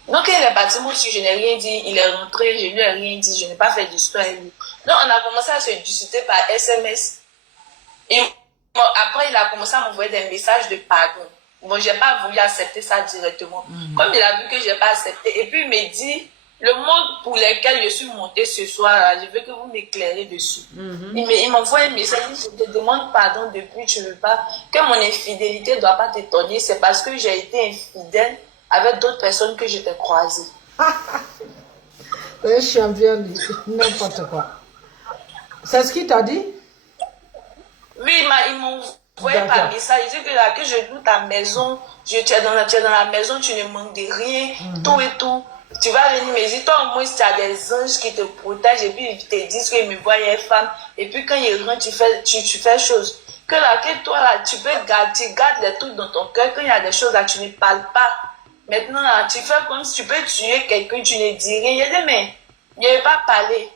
Donc, il est parti, moi aussi, je n'ai rien dit, il est rentré, je lui ai rien dit, je n'ai pas fait d'histoire avec lui. Donc, on a commencé à se discuter par SMS. Et bon, après, il a commencé à m'envoyer des messages de pardon. Bon, j'ai pas voulu accepter ça directement. Comme il a vu que j'ai pas accepté, et puis il me dit, le mot pour lequel je suis montée ce soir, je veux que vous m'éclairez dessus. Il m'envoie un message, je te demande pardon depuis, tu ne veux pas, que mon infidélité ne doit pas t'étonner, c'est parce que j'ai été infidèle avec d'autres personnes que je t'ai croisées. Je suis bien dit, n'importe quoi. C'est ce qu'il t'a dit? Oui, il m'a envoyé par message, il dit que là, que je loue ta maison, tu es dans la maison, tu ne manques de rien, tout et tout. Tu vas venir me dire, toi au moins tu as des anges qui te protègent et puis ils te disent qu'ils me voient une femme et puis quand ils rentrent tu fais chose. Que là, que toi là, tu gardes les trucs dans ton cœur, quand il y a des choses là, tu ne parles pas. Maintenant là, tu fais comme si tu peux tuer quelqu'un, tu ne dis rien. Il dit, mais je ne vais pas parler.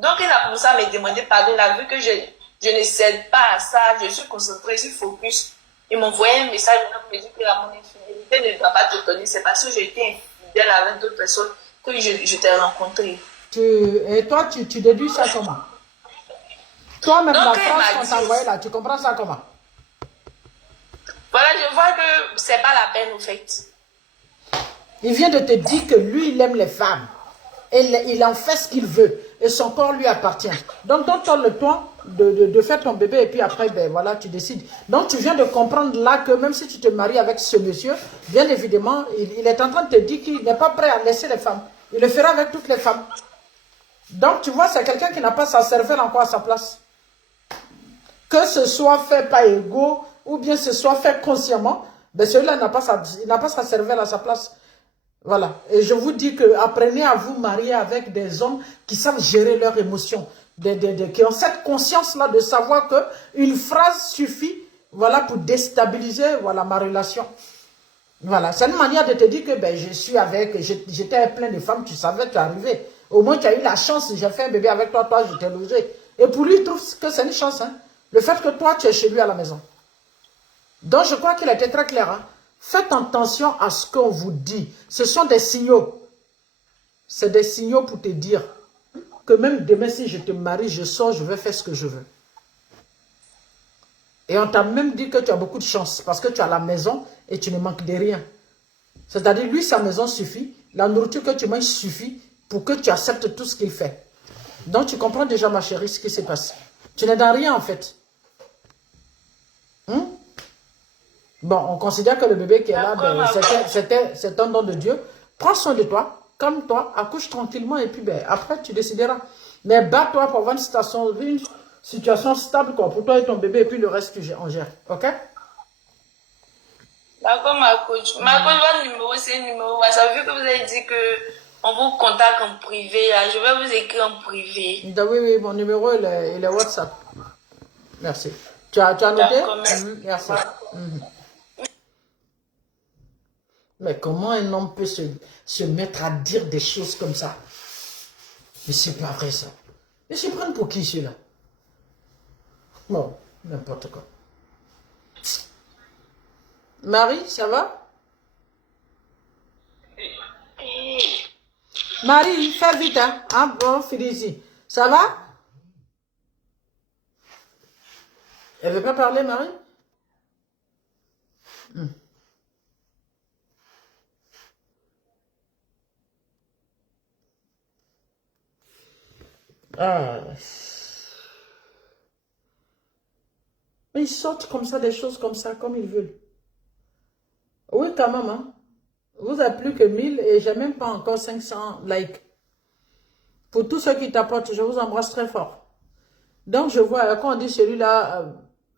Donc il a commencé à me demander pardon, il a vu que je ne cède pas à ça, je suis concentrée, je suis focus. Il m'a envoyé un message, il me dit que mon infidélité ne doit pas te donner, c'est parce que j'ai été infidèle avec d'autres personnes que je t'ai rencontré. Et toi, tu déduis ça comment? Toi-même, la Donc, phrase qu'on t'a envoyée là, tu comprends ça comment? Voilà, je vois que c'est pas la peine, au fait. Il vient de te dire que lui, il aime les femmes. Et il en fait ce qu'il veut. Et son corps lui appartient. Donc, donne-toi le temps de faire ton bébé. Et puis après, ben voilà, tu décides. Donc, tu viens de comprendre là que même si tu te maries avec ce monsieur, bien évidemment, il est en train de te dire qu'il n'est pas prêt à laisser les femmes. Il le fera avec toutes les femmes. Donc, tu vois, c'est quelqu'un qui n'a pas sa cervelle encore à sa place. Que ce soit fait par ego ou bien ce soit fait consciemment, ben celui-là n'a pas sa cervelle à sa place. Voilà. Et je vous dis que apprenez à vous marier avec des hommes qui savent gérer leurs émotions, qui ont cette conscience-là de savoir qu'une phrase suffit, voilà, pour déstabiliser, voilà, ma relation. Voilà. C'est une manière de te dire que ben, je suis avec, j'étais plein de femmes, tu savais, tu es arrivé. Au moins, tu as eu la chance, j'ai fait un bébé avec toi, je t'ai logé. Et pour lui, il trouve que c'est une chance, hein. Le fait que toi, tu es chez lui à la maison. Donc, je crois qu'il a été très clair, hein. Faites attention à ce qu'on vous dit. Ce sont des signaux. C'est des signaux pour te dire que même demain, si je te marie, je sors, je vais faire ce que je veux. Et on t'a même dit que tu as beaucoup de chance parce que tu as la maison et tu ne manques de rien. C'est-à-dire, lui, sa maison suffit. La nourriture que tu manges suffit pour que tu acceptes tout ce qu'il fait. Donc, tu comprends déjà, ma chérie, ce qui se passe. Tu n'es dans rien, en fait. Bon, on considère que le bébé qui est là, ben, c'est un don de Dieu. Prends soin de toi, calme-toi, accouche tranquillement et puis ben, après tu décideras. Mais bats-toi pour avoir une situation stable quoi, pour toi et ton bébé et puis le reste on gère. Ok? D'accord, ma coach. Ma coach, votre numéro, c'est un numéro WhatsApp. Vu que vous avez dit que on vous contacte en privé, là, je vais vous écrire en privé. Oui, mon numéro, il est WhatsApp. Merci. Tu as noté? Merci. Mais comment un homme peut se mettre à dire des choses comme ça? Mais c'est pas vrai ça. Mais se prendre pour qui celui-là? Bon, n'importe quoi. Marie, ça va? Marie, fais vite, hein? Ah, bon, Félicie. Ça va? Elle veut pas parler, Marie? Ah. Mais ils sortent comme ça, des choses comme ça, comme ils veulent. Oui, quand même, hein. Vous avez plus que 1000 et j'ai même pas encore 500 likes. Pour tous ceux qui t'apportent, je vous embrasse très fort. Donc, je vois, quand on dit celui-là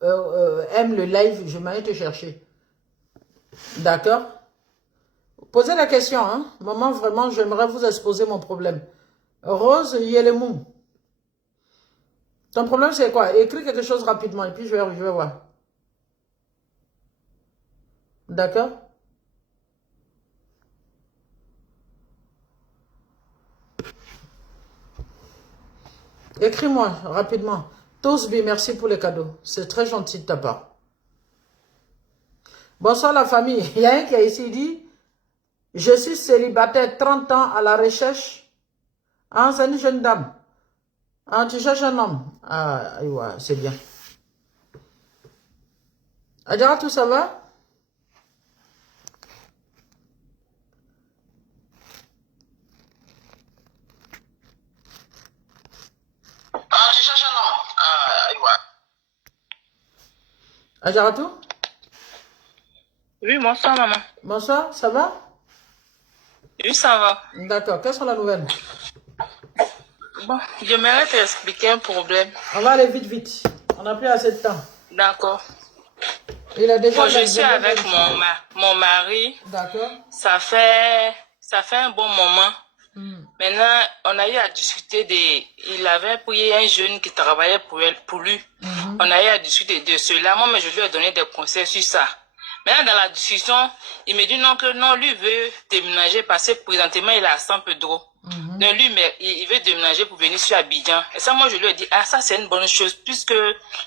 aime le live, je m'allais te chercher. D'accord? Posez la question, hein. Maman, vraiment, j'aimerais vous exposer mon problème. Rose Yelemou. Ton problème, c'est quoi? Écris quelque chose rapidement et puis je vais voir. D'accord? Écris-moi rapidement. Tosby, merci pour les cadeaux. C'est très gentil de ta part. Bonsoir la famille. Il y a un qui a ici dit, je suis célibataire 30 ans à la recherche. Ah, c'est une jeune dame. Ah, tu cherches un homme. Ah, ouais, c'est bien. Adjara, tout ça va? Ah, tu cherches un homme? Ah, ouais. Adjara, tout? Oui, bonsoir, maman. Bonsoir, ça va? Oui, ça va. D'accord, quelles sont les nouvelles? Bon, j'aimerais t'expliquer un problème. On va aller vite, vite. On n'a plus assez de temps. D'accord. Il a déjà... Bon, je suis avec mon mari. D'accord. Ça fait un bon moment. Maintenant, on a eu à discuter il avait pris un jeune qui travaillait pour lui. On a eu à discuter de cela. Moi, mais je lui ai donné des conseils sur ça. Maintenant, dans la discussion, il me dit non, que non, lui veut déménager parce que présentement, il a 100 peu d'euros. Donc, lui, mais il veut déménager pour venir sur Abidjan. Et ça, moi, je lui ai dit, ah, ça, c'est une bonne chose, puisque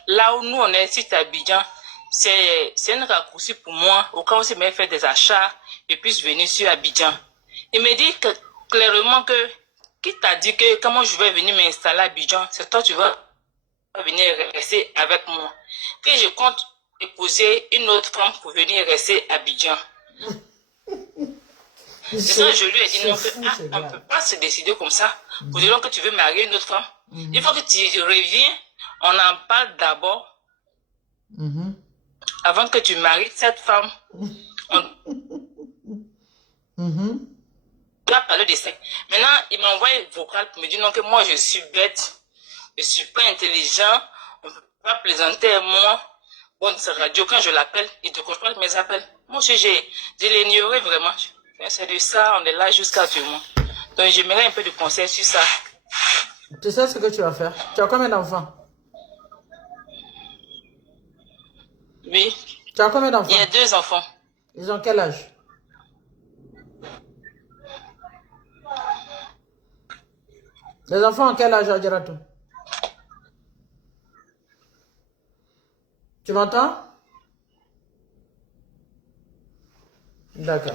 là où nous, on est sur Abidjan, c'est un raccourci pour moi, au cas où il m'a fait des achats, et puisse venir sur Abidjan. Il me dit clairement que, qui t'a dit que comment je vais venir m'installer à Abidjan, c'est toi, tu vas venir rester avec moi. Que je compte épouser une autre femme pour venir rester à Abidjan. Et ça, je lui ai dit non, on ne peut pas se décider comme ça. Pour dire que tu veux marier une autre femme. Il faut que tu reviens, on en parle d'abord. Avant que tu maries cette femme, on doit parler de ça. Maintenant, il m'a envoyé vocal pour me dire non, que moi je suis bête, je ne suis pas intelligent, on ne peut pas plaisanter à moi. Bon, cette radio, quand je l'appelle, il ne décroche pas mes appels. Moi aussi, je l'ai ignoré vraiment. C'est de ça, on est là jusqu'à demain. Donc, j'aimerais un peu de conseils sur ça. Tu sais ce que tu vas faire? Tu as combien d'enfants? Oui. Tu as combien d'enfants? Il y a 2 enfants. Ils ont quel âge? Les enfants ont quel âge, Adjaratou? Tu m'entends? D'accord.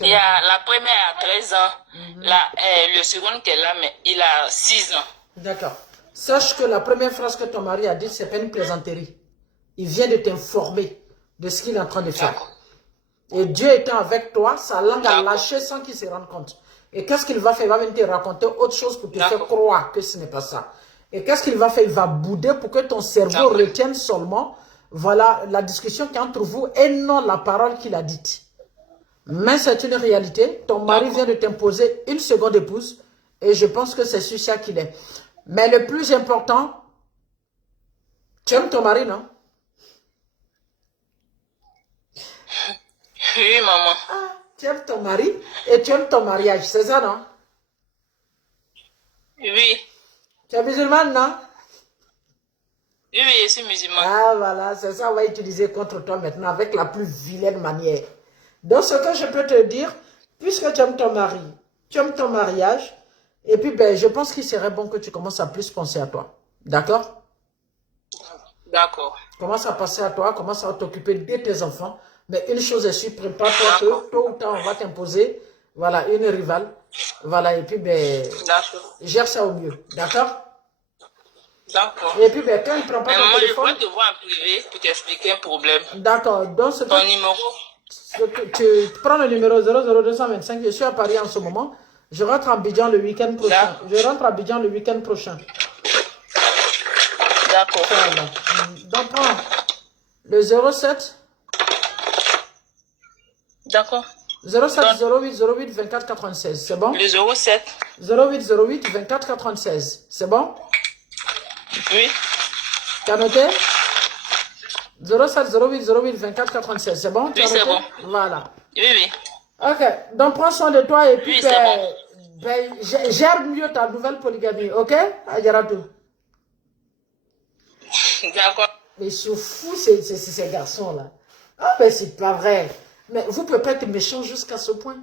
Il y a la première à 13 ans, le second qui est là, mais il a 6 ans. D'accord. Sache que la première phrase que ton mari a dit, c'est pas une plaisanterie. Il vient de t'informer de ce qu'il est en train de faire. Et Dieu étant avec toi, sa langue a lâché sans qu'il se rende compte. Et qu'est-ce qu'il va faire? Il va venir te raconter autre chose pour te faire croire que ce n'est pas ça. Et qu'est-ce qu'il va faire? Il va bouder pour que ton cerveau retienne seulement, voilà, la discussion qui est entre vous et non la parole qu'il a dite. Mais c'est une réalité. Ton mari vient de t'imposer une seconde épouse et je pense que c'est sur ça qu'il est. Mais le plus important, tu aimes ton mari, non? Oui, maman. Ah, tu aimes ton mari et tu aimes ton mariage, c'est ça, non? Oui. Tu es musulmane, non? Oui, oui, je suis musulman. Ah, voilà, c'est ça, on va utiliser contre toi maintenant avec la plus vilaine manière. Donc, ce que je peux te dire, puisque tu aimes ton mari, tu aimes ton mariage, et puis, ben, je pense qu'il serait bon que tu commences à plus penser à toi. D'accord? D'accord. Commence à penser à toi, commence à t'occuper de tes enfants. Mais une chose est sûre, prépare-toi que tôt ou tard, on va t'imposer, voilà, une rivale. Voilà, et puis, ben, gère ça au mieux. D'accord? D'accord. Et puis, ben, quand il prend pas ton maman, téléphone... je peux te voir en privé pour t'expliquer un problème. D'accord. Donc, Ton numéro? Tu prends le numéro 00225. Je suis à Paris en ce moment. Je rentre à Abidjan le week-end prochain. Je rentre à Abidjan le week-end prochain. D'accord. Voilà. Donc, prends le 07. D'accord. 07 08 08 24 96. C'est bon? Le 07. 08 08 24 96. C'est bon? Oui. Tu as noté? 07 08 08 24 96. C'est bon? Oui, c'est bon. Voilà. Oui, oui. Ok. Donc, prends soin de toi et puis Oui, c'est bon. gère mieux ta nouvelle polygamie. Ok? Adjaratou. D'accord. Mais ils sont fous, ces garçons-là. Ah, ben, c'est pas vrai. Mais vous ne pouvez pas être méchant jusqu'à ce point.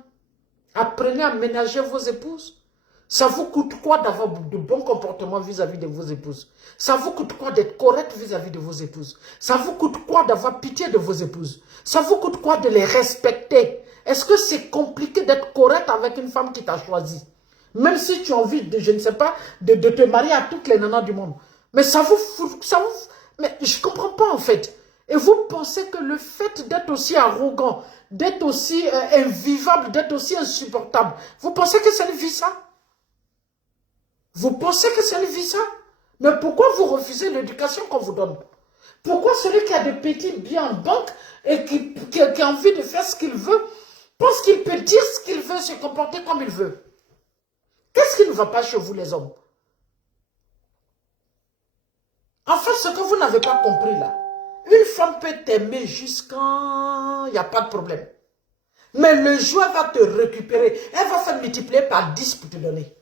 Apprenez à ménager vos épouses. Ça vous coûte quoi d'avoir de bons comportements vis-à-vis de vos épouses? Ça vous coûte quoi d'être correct vis-à-vis de vos épouses? Ça vous coûte quoi d'avoir pitié de vos épouses? Ça vous coûte quoi de les respecter? Est-ce que c'est compliqué d'être correct avec une femme qui t'a choisi? Même si tu as envie de, je ne sais pas, de te marier à toutes les nanas du monde. Mais ça vous fout, mais je ne comprends pas en fait. Et vous pensez que le fait d'être aussi arrogant, d'être aussi invivable, d'être aussi insupportable, vous pensez que c'est une vie ça? Vous pensez que c'est une vie ça? Mais pourquoi vous refusez l'éducation qu'on vous donne? Pourquoi celui qui a des petits biens en banque et qui a envie de faire ce qu'il veut, pense qu'il peut dire ce qu'il veut, se comporter comme il veut? Qu'est-ce qui ne va pas chez vous les hommes? En fait, ce que vous n'avez pas compris là, une femme peut t'aimer jusqu'à... Il n'y a pas de problème. Mais le jour, elle va te récupérer. Elle va faire multiplier par 10 pour te donner.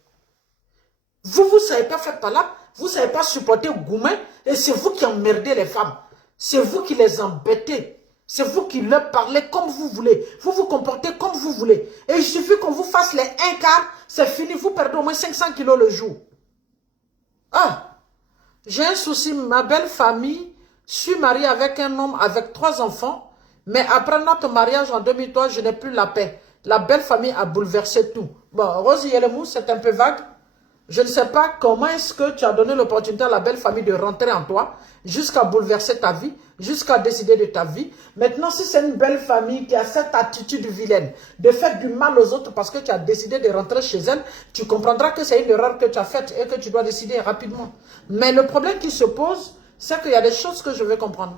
Vous ne savez pas faire par là. Vous ne savez pas supporter Goumen. Et c'est vous qui emmerdez les femmes. C'est vous qui les embêtez. C'est vous qui leur parlez comme vous voulez. Vous vous comportez comme vous voulez. Et il suffit qu'on vous fasse les 1/4. C'est fini. Vous perdez au moins 500 kilos le jour. Ah, j'ai un souci. Ma belle famille... Je suis mariée avec un homme avec 3 enfants, mais après notre mariage en 2003, je n'ai plus la paix. La belle famille a bouleversé tout. Bon, Rosie Yelemou, c'est un peu vague. Je ne sais pas comment est-ce que tu as donné l'opportunité à la belle famille de rentrer en toi, jusqu'à bouleverser ta vie, jusqu'à décider de ta vie. Maintenant, si c'est une belle famille qui a cette attitude vilaine, de faire du mal aux autres parce que tu as décidé de rentrer chez elle, tu comprendras que c'est une erreur que tu as faite et que tu dois décider rapidement. Mais le problème qui se pose, c'est qu'il y a des choses que je veux comprendre.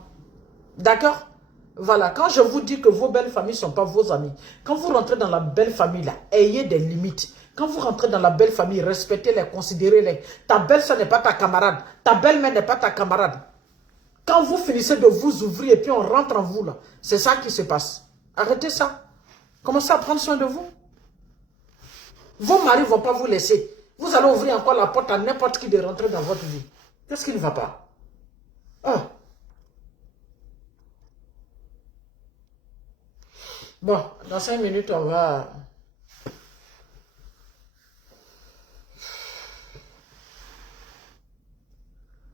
D'accord? Voilà, quand je vous dis que vos belles familles ne sont pas vos amis, quand vous rentrez dans la belle famille, là, ayez des limites. Quand vous rentrez dans la belle famille, respectez-les, considérez-les. Ta belle-sœur n'est pas ta camarade. Ta belle-mère n'est pas ta camarade. Quand vous finissez de vous ouvrir et puis on rentre en vous, là, c'est ça qui se passe. Arrêtez ça. Commencez à prendre soin de vous. Vos maris ne vont pas vous laisser. Vous allez ouvrir encore la porte à n'importe qui de rentrer dans votre vie. Qu'est-ce qui ne va pas? Ah. Bon, dans 5 minutes, on va...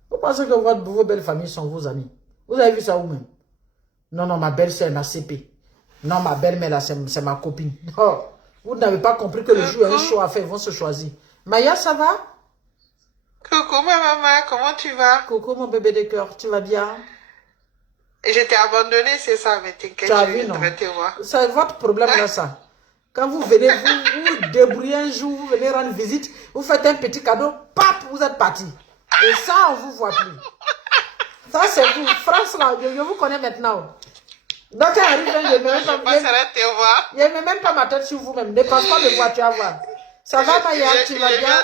Vous pensez que vos belles familles sont vos amis? Vous avez vu ça vous-même? Non, non, ma belle-sœur est ma CP. Non, ma belle-mère, là, c'est ma copine. Oh, vous n'avez pas compris que le jour où un choix à faire, ils vont se choisir. Maya, ça va? Coucou ma maman, comment tu vas? Coucou mon bébé de cœur, tu vas bien? Je t'ai abandonné, c'est ça, mais t'inquiète, je viendrai te voir. C'est votre problème là, ça. Quand vous venez, vous débrouillez un jour, vous venez rendre visite, vous faites un petit cadeau, pap, vous êtes parti. Et ça, on ne vous voit plus. Ça, c'est vous. France, là, je vous connais maintenant. Donc, elle arrive, je ne mets même pas ma tête sur vous-même. Ne passe pas de voir, tu vas voir. Ça va, Maya, tu vas bien?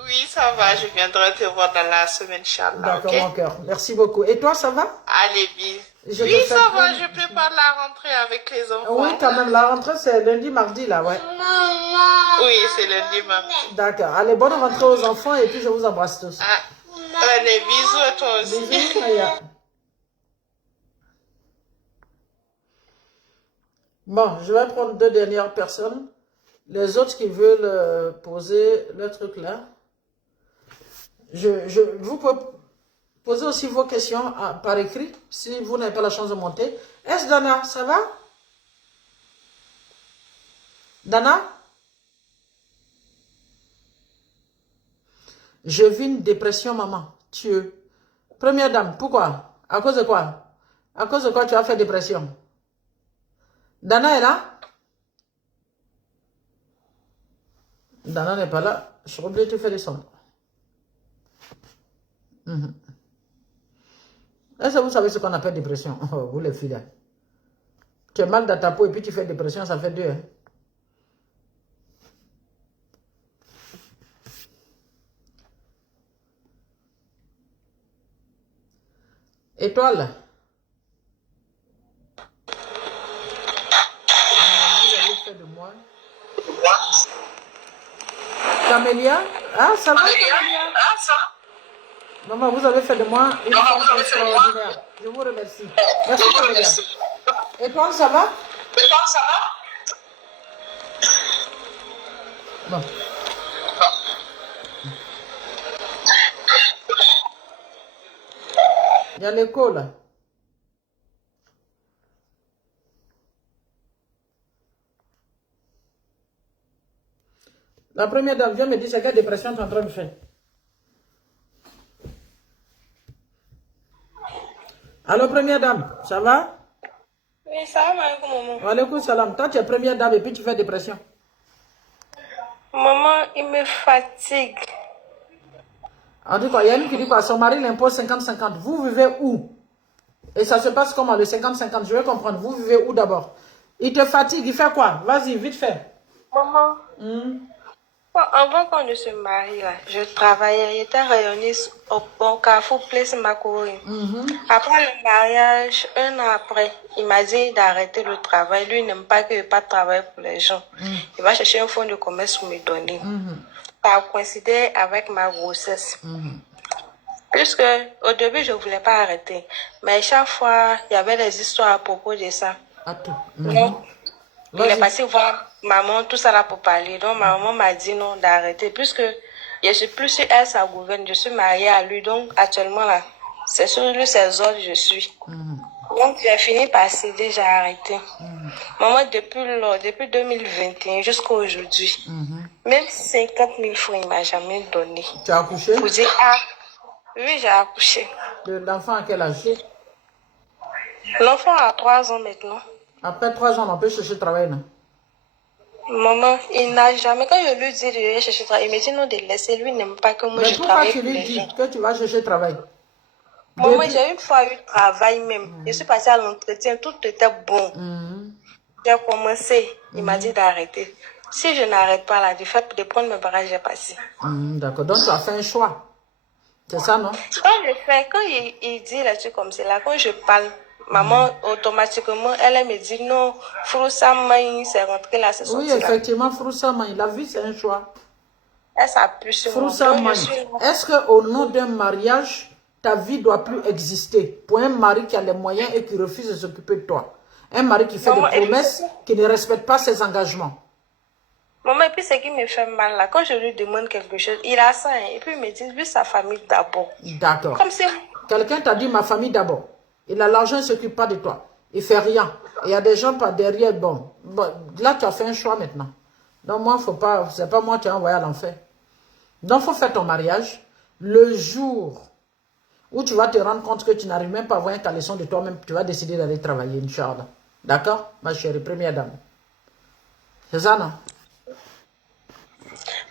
Oui, ça va, je viendrai te voir dans la semaine, Inch'Allah. D'accord, okay? Mon cœur. Merci beaucoup. Et toi, ça va? Allez, bisous. Oui, ça va, je prépare la rentrée avec les enfants. Oui, quand même, la rentrée, c'est lundi, mardi, là, ouais. Oui, c'est lundi, mardi. D'accord. Allez, bonne rentrée aux enfants et puis je vous embrasse tous. Allez, bisous à toi aussi. Bisous, Maya. Bon, je vais prendre 2 dernières personnes. Les autres qui veulent poser le truc là. Vous pouvez poser aussi vos questions par écrit, si vous n'avez pas la chance de monter. Est-ce Dana, ça va? Dana? Je vis une dépression, maman. Première dame, pourquoi? À cause de quoi? À cause de quoi tu as fait dépression? Dana est là? Dana n'est pas là. Je suis obligée de te faire descendre. Est-ce que vous savez ce qu'on appelle dépression? Oh, vous les filles là. Tu as mal dans ta peau et puis tu fais dépression, ça fait 2. Hein? Étoile. Vous avez fait de moi. Camélia? Ah, ça va, Camélia? Ah, ça va? Maman, vous avez fait de moi une femme extraordinaire. Je vous remercie. Merci, Camélia. Et toi, ça va? Et toi, ça va? Bon. Il y a l'écho là. La première dame vient me dire c'est quelle dépression tu es en train de faire. Alors première dame, ça va? Oui, salam alaikum, maman. Wa alaikum salam. Toi tu es première dame et puis tu fais dépression. Maman, il me fatigue. En tout cas, il y a une qui dit quoi? Son mari l'impose 50-50. Vous vivez où? Et ça se passe comment le 50-50? Je vais comprendre. Vous vivez où d'abord? Il te fatigue, il fait quoi? Vas-y, vite fait. Maman, avant qu'on ne se marie, là, je travaillais, j'étais rayonniste au Carrefour Place Makori. Après le mariage, un an après, il m'a dit d'arrêter le travail. Lui, il n'aime pas que je pas travailler pour les gens. Il va chercher un fonds de commerce pour me donner. Ça a coïncidé avec ma grossesse. Puisque au début, je ne voulais pas arrêter. Mais chaque fois, il y avait des histoires à propos de ça. Donc, il est passé voir maman, tout ça là pour parler. Donc, ma maman m'a dit non, d'arrêter. Puisque je suis plus sur elle, sa gouverne. Je suis mariée à lui. Donc, actuellement, là, c'est sur lui, ses ordres, je suis. Donc, j'ai fini par céder, j'ai arrêté. Maman, depuis 2021 jusqu'à aujourd'hui, même 50 000 francs, il ne m'a jamais donné. Tu as accouché? Vous dites, oui, j'ai accouché. L'enfant à quel âge? L'enfant a 3 ans maintenant. Après 3 ans, on peut chercher travail, non? Maman, il n'a jamais, quand je lui dis de chercher travail, il me dit non de laisser, lui n'aime pas que moi je travaille pour les gens. Mais pourquoi tu lui dis que tu vas chercher travail? Maman, j'ai une fois eu travail même. Je suis passée à l'entretien, tout était bon. J'ai commencé, il m'a dit d'arrêter. Si je n'arrête pas là, du fait de prendre mes bagages, j'ai passé. D'accord, donc tu as fait un choix. C'est ça, non? Quand il dit là-dessus comme c'est là, quand je parle, maman, automatiquement, elle me dit non, Froussa Maï, c'est rentré là, c'est sorti là. Oui, effectivement, Froussa Maï, la vie c'est un choix. Elle s'appuie sur moi. Froussa Maï, est-ce qu'au nom d'un mariage, ta vie doit plus exister pour un mari qui a les moyens et qui refuse de s'occuper de toi? Un mari qui fait des promesses, qui ne respecte pas ses engagements. Maman, et puis ce qui me fait mal là, quand je lui demande quelque chose, il a ça, et puis il me dit, lui, sa famille d'abord. D'accord. Comme si... Quelqu'un t'a dit, ma famille d'abord. Il a l'argent, il ne s'occupe pas de toi. Il ne fait rien. Il y a des gens par derrière, bon. Là, tu as fait un choix maintenant. Donc, moi, faut pas, c'est pas moi qui ai envoyé à l'enfer. Donc, il faut faire ton mariage. Le jour où tu vas te rendre compte que tu n'arrives même pas à avoir un caleçon de toi-même, tu vas décider d'aller travailler, Inch'Allah. D'accord, ma chérie, première dame. C'est ça, non?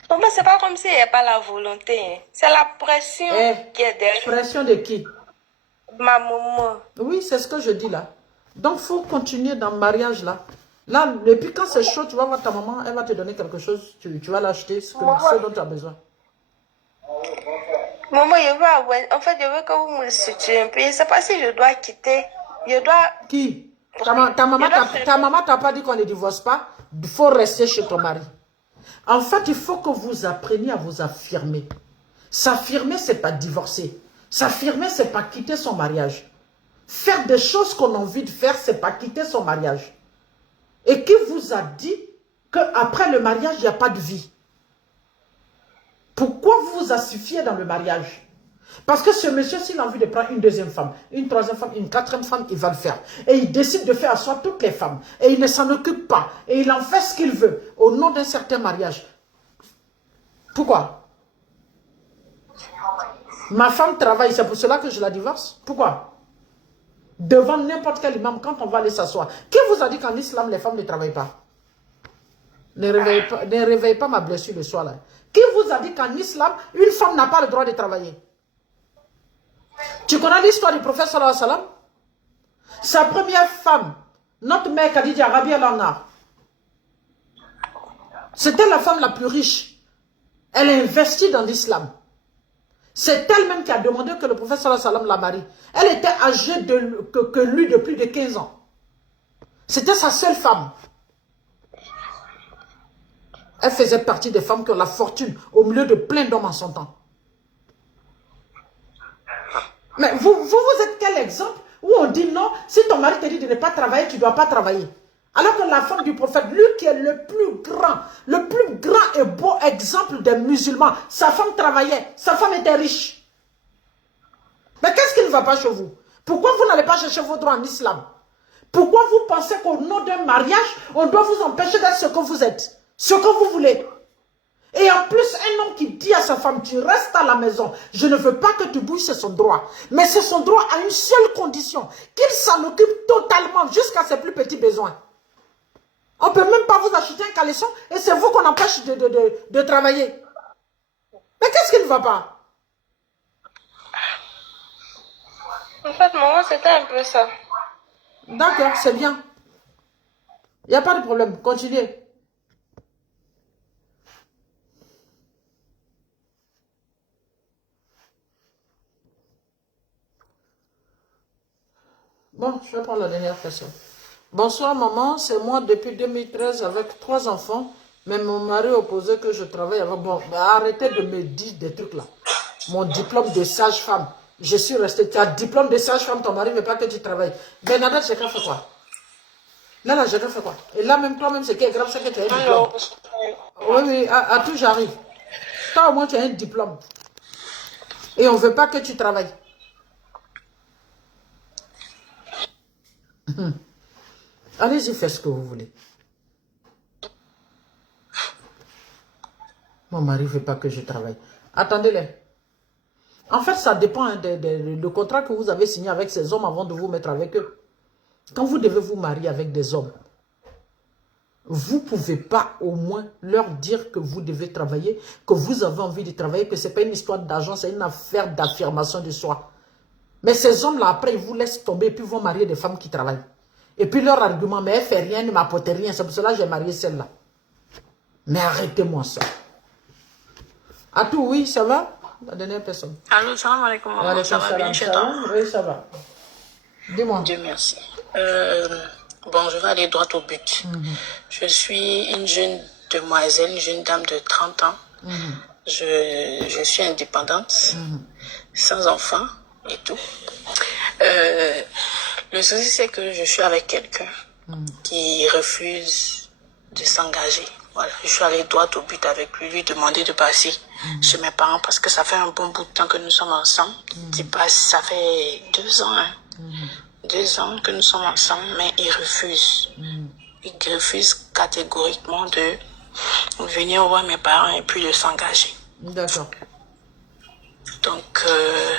Non, mais c'est pas comme s'il n'y a pas la volonté. Hein. C'est la pression qui est derrière. Pression de qui? Ma maman. Oui, c'est ce que je dis là. Donc, il faut continuer dans le mariage là. Là, depuis quand c'est chaud, tu vas voir ta maman, elle va te donner quelque chose, tu vas l'acheter, ce dont tu as besoin. Maman, en fait, je veux que vous me situiez un peu. Je ne sais pas si je dois quitter. Je dois... Qui? Ta maman t'a pas dit qu'on ne divorce pas. Il faut rester chez ton mari. En fait, il faut que vous appreniez à vous affirmer. S'affirmer, c'est pas divorcer. S'affirmer, c'est pas quitter son mariage. Faire des choses qu'on a envie de faire, c'est pas quitter son mariage. Et qui vous a dit qu'après le mariage, il n'y a pas de vie? Pourquoi vous vous assifiez dans le mariage? Parce que ce monsieur, s'il a envie de prendre une deuxième femme, une troisième femme, une quatrième femme, il va le faire. Et il décide de faire asseoir toutes les femmes. Et il ne s'en occupe pas. Et il en fait ce qu'il veut au nom d'un certain mariage. Pourquoi? Ma femme travaille, c'est pour cela que je la divorce. Pourquoi? Devant n'importe quel imam, quand on va aller s'asseoir. Qui vous a dit qu'en islam, les femmes ne travaillent pas? Ne réveillez pas ma blessure le soir là. Qui vous a dit qu'en islam, une femme n'a pas le droit de travailler? Tu connais l'histoire du prophète sallallahu alayhi wa sallam? Sa première femme, notre mère Khadija Rabi al-Anna, c'était la femme la plus riche. Elle a investi dans l'islam. C'est elle-même qui a demandé que le prophète sallallahu alayhi wa sallam la marie. Elle était âgée que lui de plus de 15 ans. C'était sa seule femme. Elle faisait partie des femmes qui ont la fortune au milieu de plein d'hommes en son temps. Mais vous êtes quel exemple où on dit non, si ton mari te dit de ne pas travailler, tu ne dois pas travailler. Alors que la femme du prophète, lui qui est le plus grand et beau exemple des musulmans, sa femme travaillait, sa femme était riche. Mais qu'est-ce qui ne va pas chez vous? Pourquoi vous n'allez pas chercher vos droits en islam? Pourquoi vous pensez qu'au nom d'un mariage, on doit vous empêcher d'être ce que vous êtes? Ce que vous voulez? Et en plus, un homme qui dit à sa femme, tu restes à la maison, je ne veux pas que tu bouges, c'est son droit. Mais c'est son droit à une seule condition, qu'il s'en occupe totalement jusqu'à ses plus petits besoins. On ne peut même pas vous acheter un caleçon et c'est vous qu'on empêche de travailler. Mais qu'est-ce qui ne va pas? En fait, maman, c'était un peu ça. D'accord, c'est bien. Il n'y a pas de problème, continuez. Bon, je vais prendre la dernière personne. Bonsoir maman, c'est moi depuis 2013 avec 3 enfants, mais mon mari opposait que je travaille avec... Bon, bah, arrêtez de me dire des trucs là. Mon diplôme de sage-femme, je suis restée... Tu as diplôme de sage-femme, ton mari ne veut pas que tu travailles. Bernadette, j'ai fait quoi? Là, j'ai fait quoi? Et là, même toi-même, ce qui est grave, c'est que tu as un diplôme. Oui, oui, à tout j'arrive. Toi, au moins, tu as un diplôme. Et on ne veut pas que tu travailles. Allez-y, faites ce que vous voulez. Mon mari ne veut pas que je travaille. Attendez-les. En fait, ça dépend du contrat que vous avez signé avec ces hommes avant de vous mettre avec eux. Quand vous devez vous marier avec des hommes, vous ne pouvez pas au moins leur dire que vous devez travailler, que vous avez envie de travailler, que ce n'est pas une histoire d'argent, c'est une affaire d'affirmation de soi. Mais ces hommes-là, après, ils vous laissent tomber et puis vont marier des femmes qui travaillent. Et puis leur argument, mais elle ne fait rien, elle ne m'apporte rien. C'est pour cela que j'ai marié celle-là. Mais arrêtez-moi ça. À tout, oui, ça va? La dernière personne. Allô, salam alaikum, maman. Ça va bien chez toi? Oui, ça va. Dis-moi. Dieu merci. Bon, je vais aller droit au but. Je suis une jeune demoiselle, une jeune dame de 30 ans. Je suis indépendante, sans enfant et tout. Le souci, c'est que je suis avec quelqu'un qui refuse de s'engager. Voilà, je suis allée droit au but avec lui, lui demander de passer chez mes parents parce que ça fait un bon bout de temps que nous sommes ensemble. Ça fait 2 ans, hein. 2 ans que nous sommes ensemble, mais il refuse. Il refuse catégoriquement de venir voir mes parents et puis de s'engager. D'accord. Donc,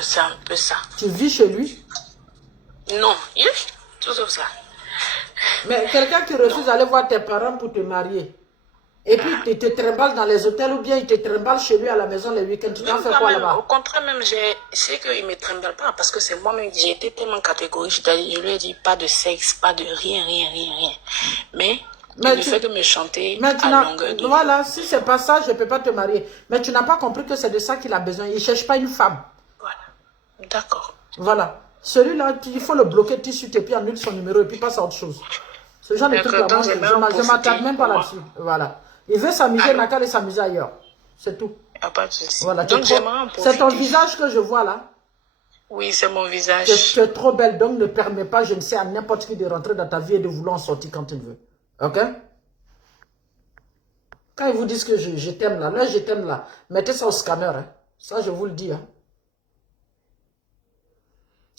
c'est un peu ça. Tu vis chez lui? Non, tout sauf ça. Mais quelqu'un qui refuse d'aller voir tes parents pour te marier, et puis il te trimballe dans les hôtels ou bien il te trimballe chez lui à la maison les week-ends, tu t'en fais quoi là-bas? Au contraire, même, c'est qu'il ne me trimballe pas parce que c'est moi-même, j'ai été tellement catégorique. Je lui ai dit pas de sexe, pas de rien. Mais il ne fait que me chanter à longueur de voilà, si c'est pas ça, je ne peux pas te marier. Mais tu n'as pas compris que c'est de ça qu'il a besoin. Il ne cherche pas une femme. Voilà. D'accord. Voilà. Celui-là, il faut le bloquer tout de suite et puis annule son numéro et puis passe à autre chose. Ce genre de truc là, moi, je ne m'attarde même pas là-dessus. Voilà. Il veut s'amuser, n'a qu'à aller s'amuser ailleurs. C'est tout. Il n'y a pas de souci. Voilà. Donc, c'est ton visage que je vois là. Oui, c'est mon visage. Tu es trop belle, donc ne permets pas, je ne sais, à n'importe qui de rentrer dans ta vie et de vouloir en sortir quand il veut. Ok? Quand ils vous disent que je t'aime là, je t'aime là, mettez ça au scanner. Hein. Ça, je vous le dis. Hein.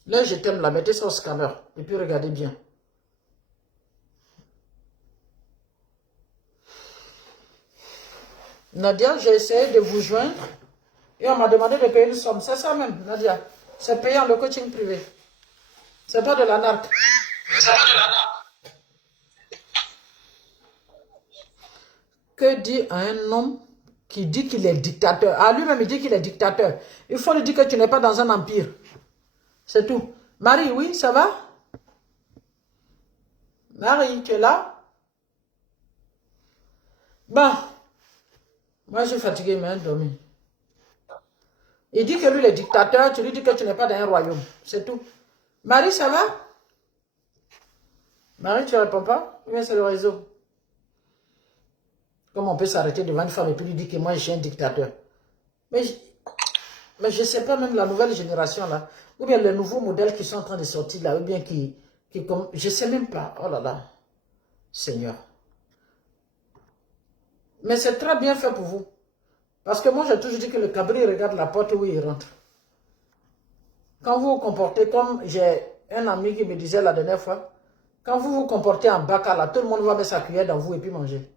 Là, je t'aime là, mettez ça au scanner. Et puis, regardez bien. Nadia, j'ai essayé de vous joindre. Et on m'a demandé de payer une somme. C'est ça même, Nadia. C'est payant le coaching privé. C'est pas de la narque. Que dit un homme qui dit qu'il est dictateur? Ah, lui-même, il dit qu'il est dictateur. Il faut lui dire que tu n'es pas dans un empire. C'est tout. Marie, oui, ça va? Marie, tu es là? Bon. Moi, je suis fatiguée, mais dormi. Il dit que lui, il est dictateur. Tu lui dis que tu n'es pas dans un royaume. C'est tout. Marie, ça va? Marie, tu ne réponds pas? Ou bien c'est le réseau? Comment on peut s'arrêter devant une femme et puis lui dire que moi, je suis un dictateur? Mais je ne sais pas, même la nouvelle génération, là, ou bien les nouveaux modèles qui sont en train de sortir, là, ou bien je ne sais même pas. Oh là là, Seigneur. Mais c'est très bien fait pour vous. Parce que moi, j'ai toujours dit que le cabri regarde la porte où il rentre. Quand vous vous comportez comme j'ai un ami qui me disait la dernière fois, quand vous vous comportez en baka, là, tout le monde va mettre sa cuillère dans vous et puis manger.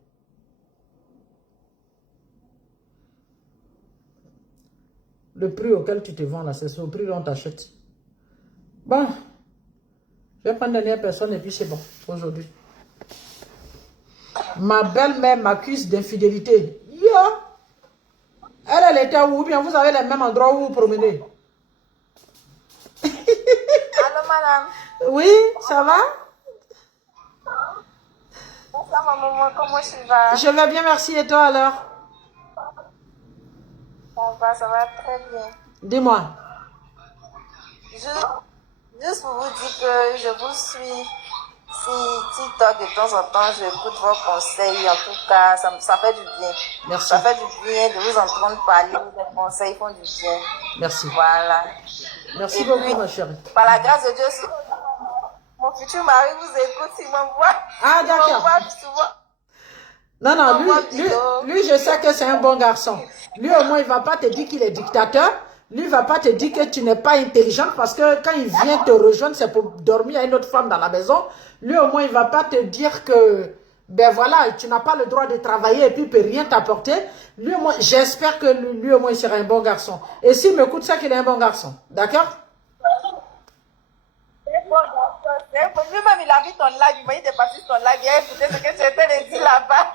Le prix auquel tu te vends là, c'est au prix dont on t'achète. Bon, je vais prendre la dernière personne et puis c'est bon, aujourd'hui. Ma belle-mère m'accuse d'infidélité. Yo! Elle était où? Bien, vous avez le même endroit où vous promenez. Allô, madame. Oui, ça va? Bonsoir, ma maman. Comment tu vas? Je vais bien, merci. Et toi alors? Ça va très bien. Dis-moi. Juste pour vous dire que je vous suis sur TikTok de temps en temps, j'écoute vos conseils. En tout cas, ça fait du bien. Merci. Ça fait du bien de vous entendre parler. Les conseils font du bien. Merci. Voilà. Merci Et beaucoup, puis, ma chérie. par la grâce de Dieu, mon futur mari vous écoute, il m'envoie. Ah, d'accord. Il m'envoie souvent. Non, non, lui, je sais que c'est un bon garçon. Lui, au moins, il ne va pas te dire qu'il est dictateur. Lui, il ne va pas te dire que tu n'es pas intelligente parce que quand il vient te rejoindre, c'est pour dormir à une autre femme dans la maison. Lui, au moins, il ne va pas te dire que, ben voilà, tu n'as pas le droit de travailler et puis il ne peut rien t'apporter. Lui, au moins, j'espère que lui, au moins, il sera un bon garçon. Et s'il m'écoute, ça qu'il est un bon garçon. D'accord? Lui-même, il a vu ton live, il est parti sur ton live, il a écouté ce que tu étais dit là-bas.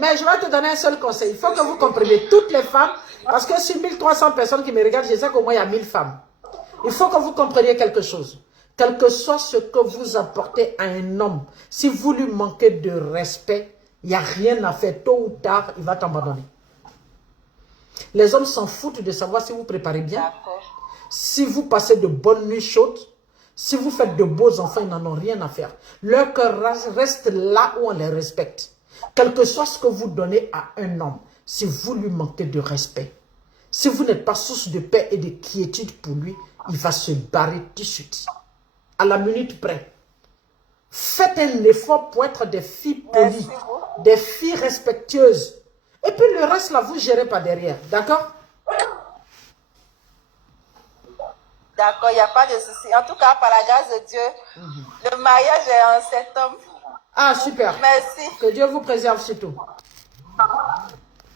Mais je vais te donner un seul conseil. Il faut que vous compreniez toutes les femmes, parce que sur 1300 personnes qui me regardent, je sais qu'au moins il y a 1000 femmes. Il faut que vous compreniez quelque chose. Quel que soit ce que vous apportez à un homme, si vous lui manquez de respect, il n'y a rien à faire. Tôt ou tard, il va t'abandonner. Les hommes s'en foutent de savoir si vous préparez bien, si vous passez de bonnes nuits chaudes, si vous faites de beaux enfants, ils n'en ont rien à faire. Leur cœur reste là où on les respecte. Quel que soit ce que vous donnez à un homme, si vous lui manquez de respect, si vous n'êtes pas source de paix et de quiétude pour lui, il va se barrer tout de suite. À la minute près. Faites un effort pour être des filles polies, des filles respectueuses. Et puis le reste là, vous gérez pas derrière. D'accord? D'accord, il n'y a pas de souci. En tout cas, par la grâce de Dieu, le mariage est en septembre. Ah, super. Merci. Que Dieu vous préserve surtout.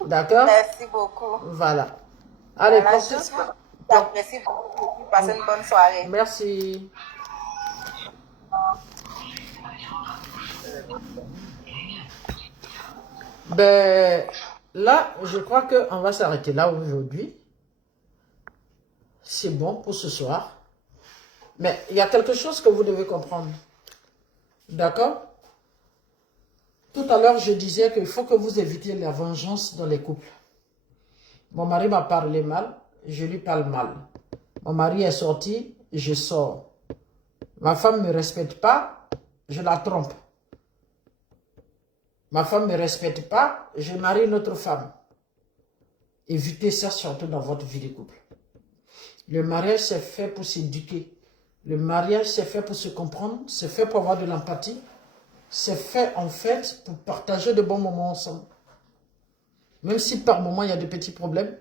D'accord? Merci beaucoup. Voilà. Allez, Voilà, juste j'apprécie beaucoup. Passez une bonne soirée. Merci. Ben, là, je crois qu'on va s'arrêter là aujourd'hui. C'est bon pour ce soir. Mais il y a quelque chose que vous devez comprendre. D'accord? Tout à l'heure, je disais qu'il faut que vous évitiez la vengeance dans les couples. Mon mari m'a parlé mal, je lui parle mal. Mon mari est sorti, je sors. Ma femme ne me respecte pas, je la trompe. Ma femme ne me respecte pas, je marie une autre femme. Évitez ça surtout dans votre vie de couple. Le mariage, c'est fait pour s'éduquer. Le mariage, c'est fait pour se comprendre, c'est fait pour avoir de l'empathie. C'est fait, en fait, pour partager de bons moments ensemble. Même si par moment, il y a de petits problèmes,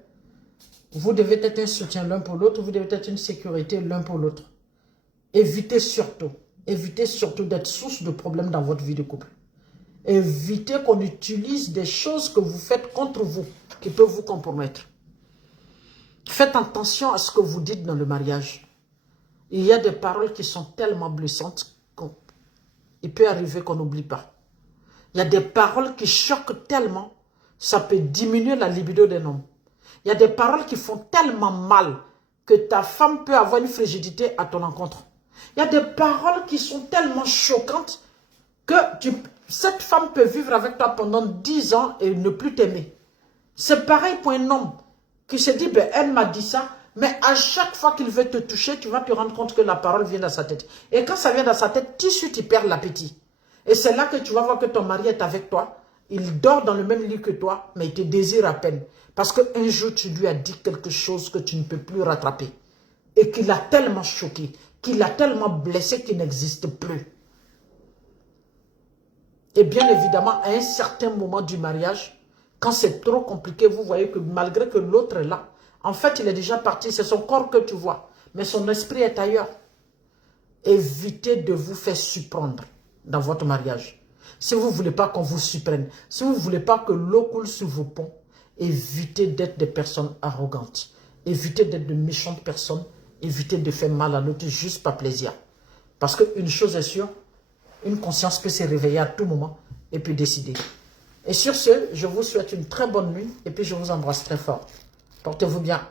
vous devez être un soutien l'un pour l'autre, vous devez être une sécurité l'un pour l'autre. Évitez surtout d'être source de problèmes dans votre vie de couple. Évitez qu'on utilise des choses que vous faites contre vous, qui peuvent vous compromettre. Faites attention à ce que vous dites dans le mariage. Il y a des paroles qui sont tellement blessantes qu'il peut arriver qu'on n'oublie pas. Il y a des paroles qui choquent tellement, ça peut diminuer la libido d'un homme. Il y a des paroles qui font tellement mal que ta femme peut avoir une frigidité à ton encontre. Il y a des paroles qui sont tellement choquantes que cette femme peut vivre avec toi pendant 10 ans et ne plus t'aimer. C'est pareil pour un homme qui se dit, ben, elle m'a dit ça, mais à chaque fois qu'il veut te toucher, tu vas te rendre compte que la parole vient dans sa tête. Et quand ça vient dans sa tête, tout de suite, il perd l'appétit. Et c'est là que tu vas voir que ton mari est avec toi. Il dort dans le même lit que toi, mais il te désire à peine. Parce qu'un jour, tu lui as dit quelque chose que tu ne peux plus rattraper. Et qu'il a tellement choqué, qu'il a tellement blessé qu'il n'existe plus. Et bien évidemment, à un certain moment du mariage, quand c'est trop compliqué, vous voyez que malgré que l'autre est là, en fait, il est déjà parti. C'est son corps que tu vois. mais son esprit est ailleurs. Évitez de vous faire surprendre dans votre mariage. Si vous ne voulez pas qu'on vous surprenne, si vous ne voulez pas que l'eau coule sur vos ponts, évitez d'être des personnes arrogantes. Évitez d'être de méchantes personnes. Évitez de faire mal à l'autre juste par plaisir. Parce qu'une chose est sûre, une conscience peut se réveiller à tout moment et puis décider. Et sur ce, je vous souhaite une très bonne nuit et puis je vous embrasse très fort. Portez-vous bien.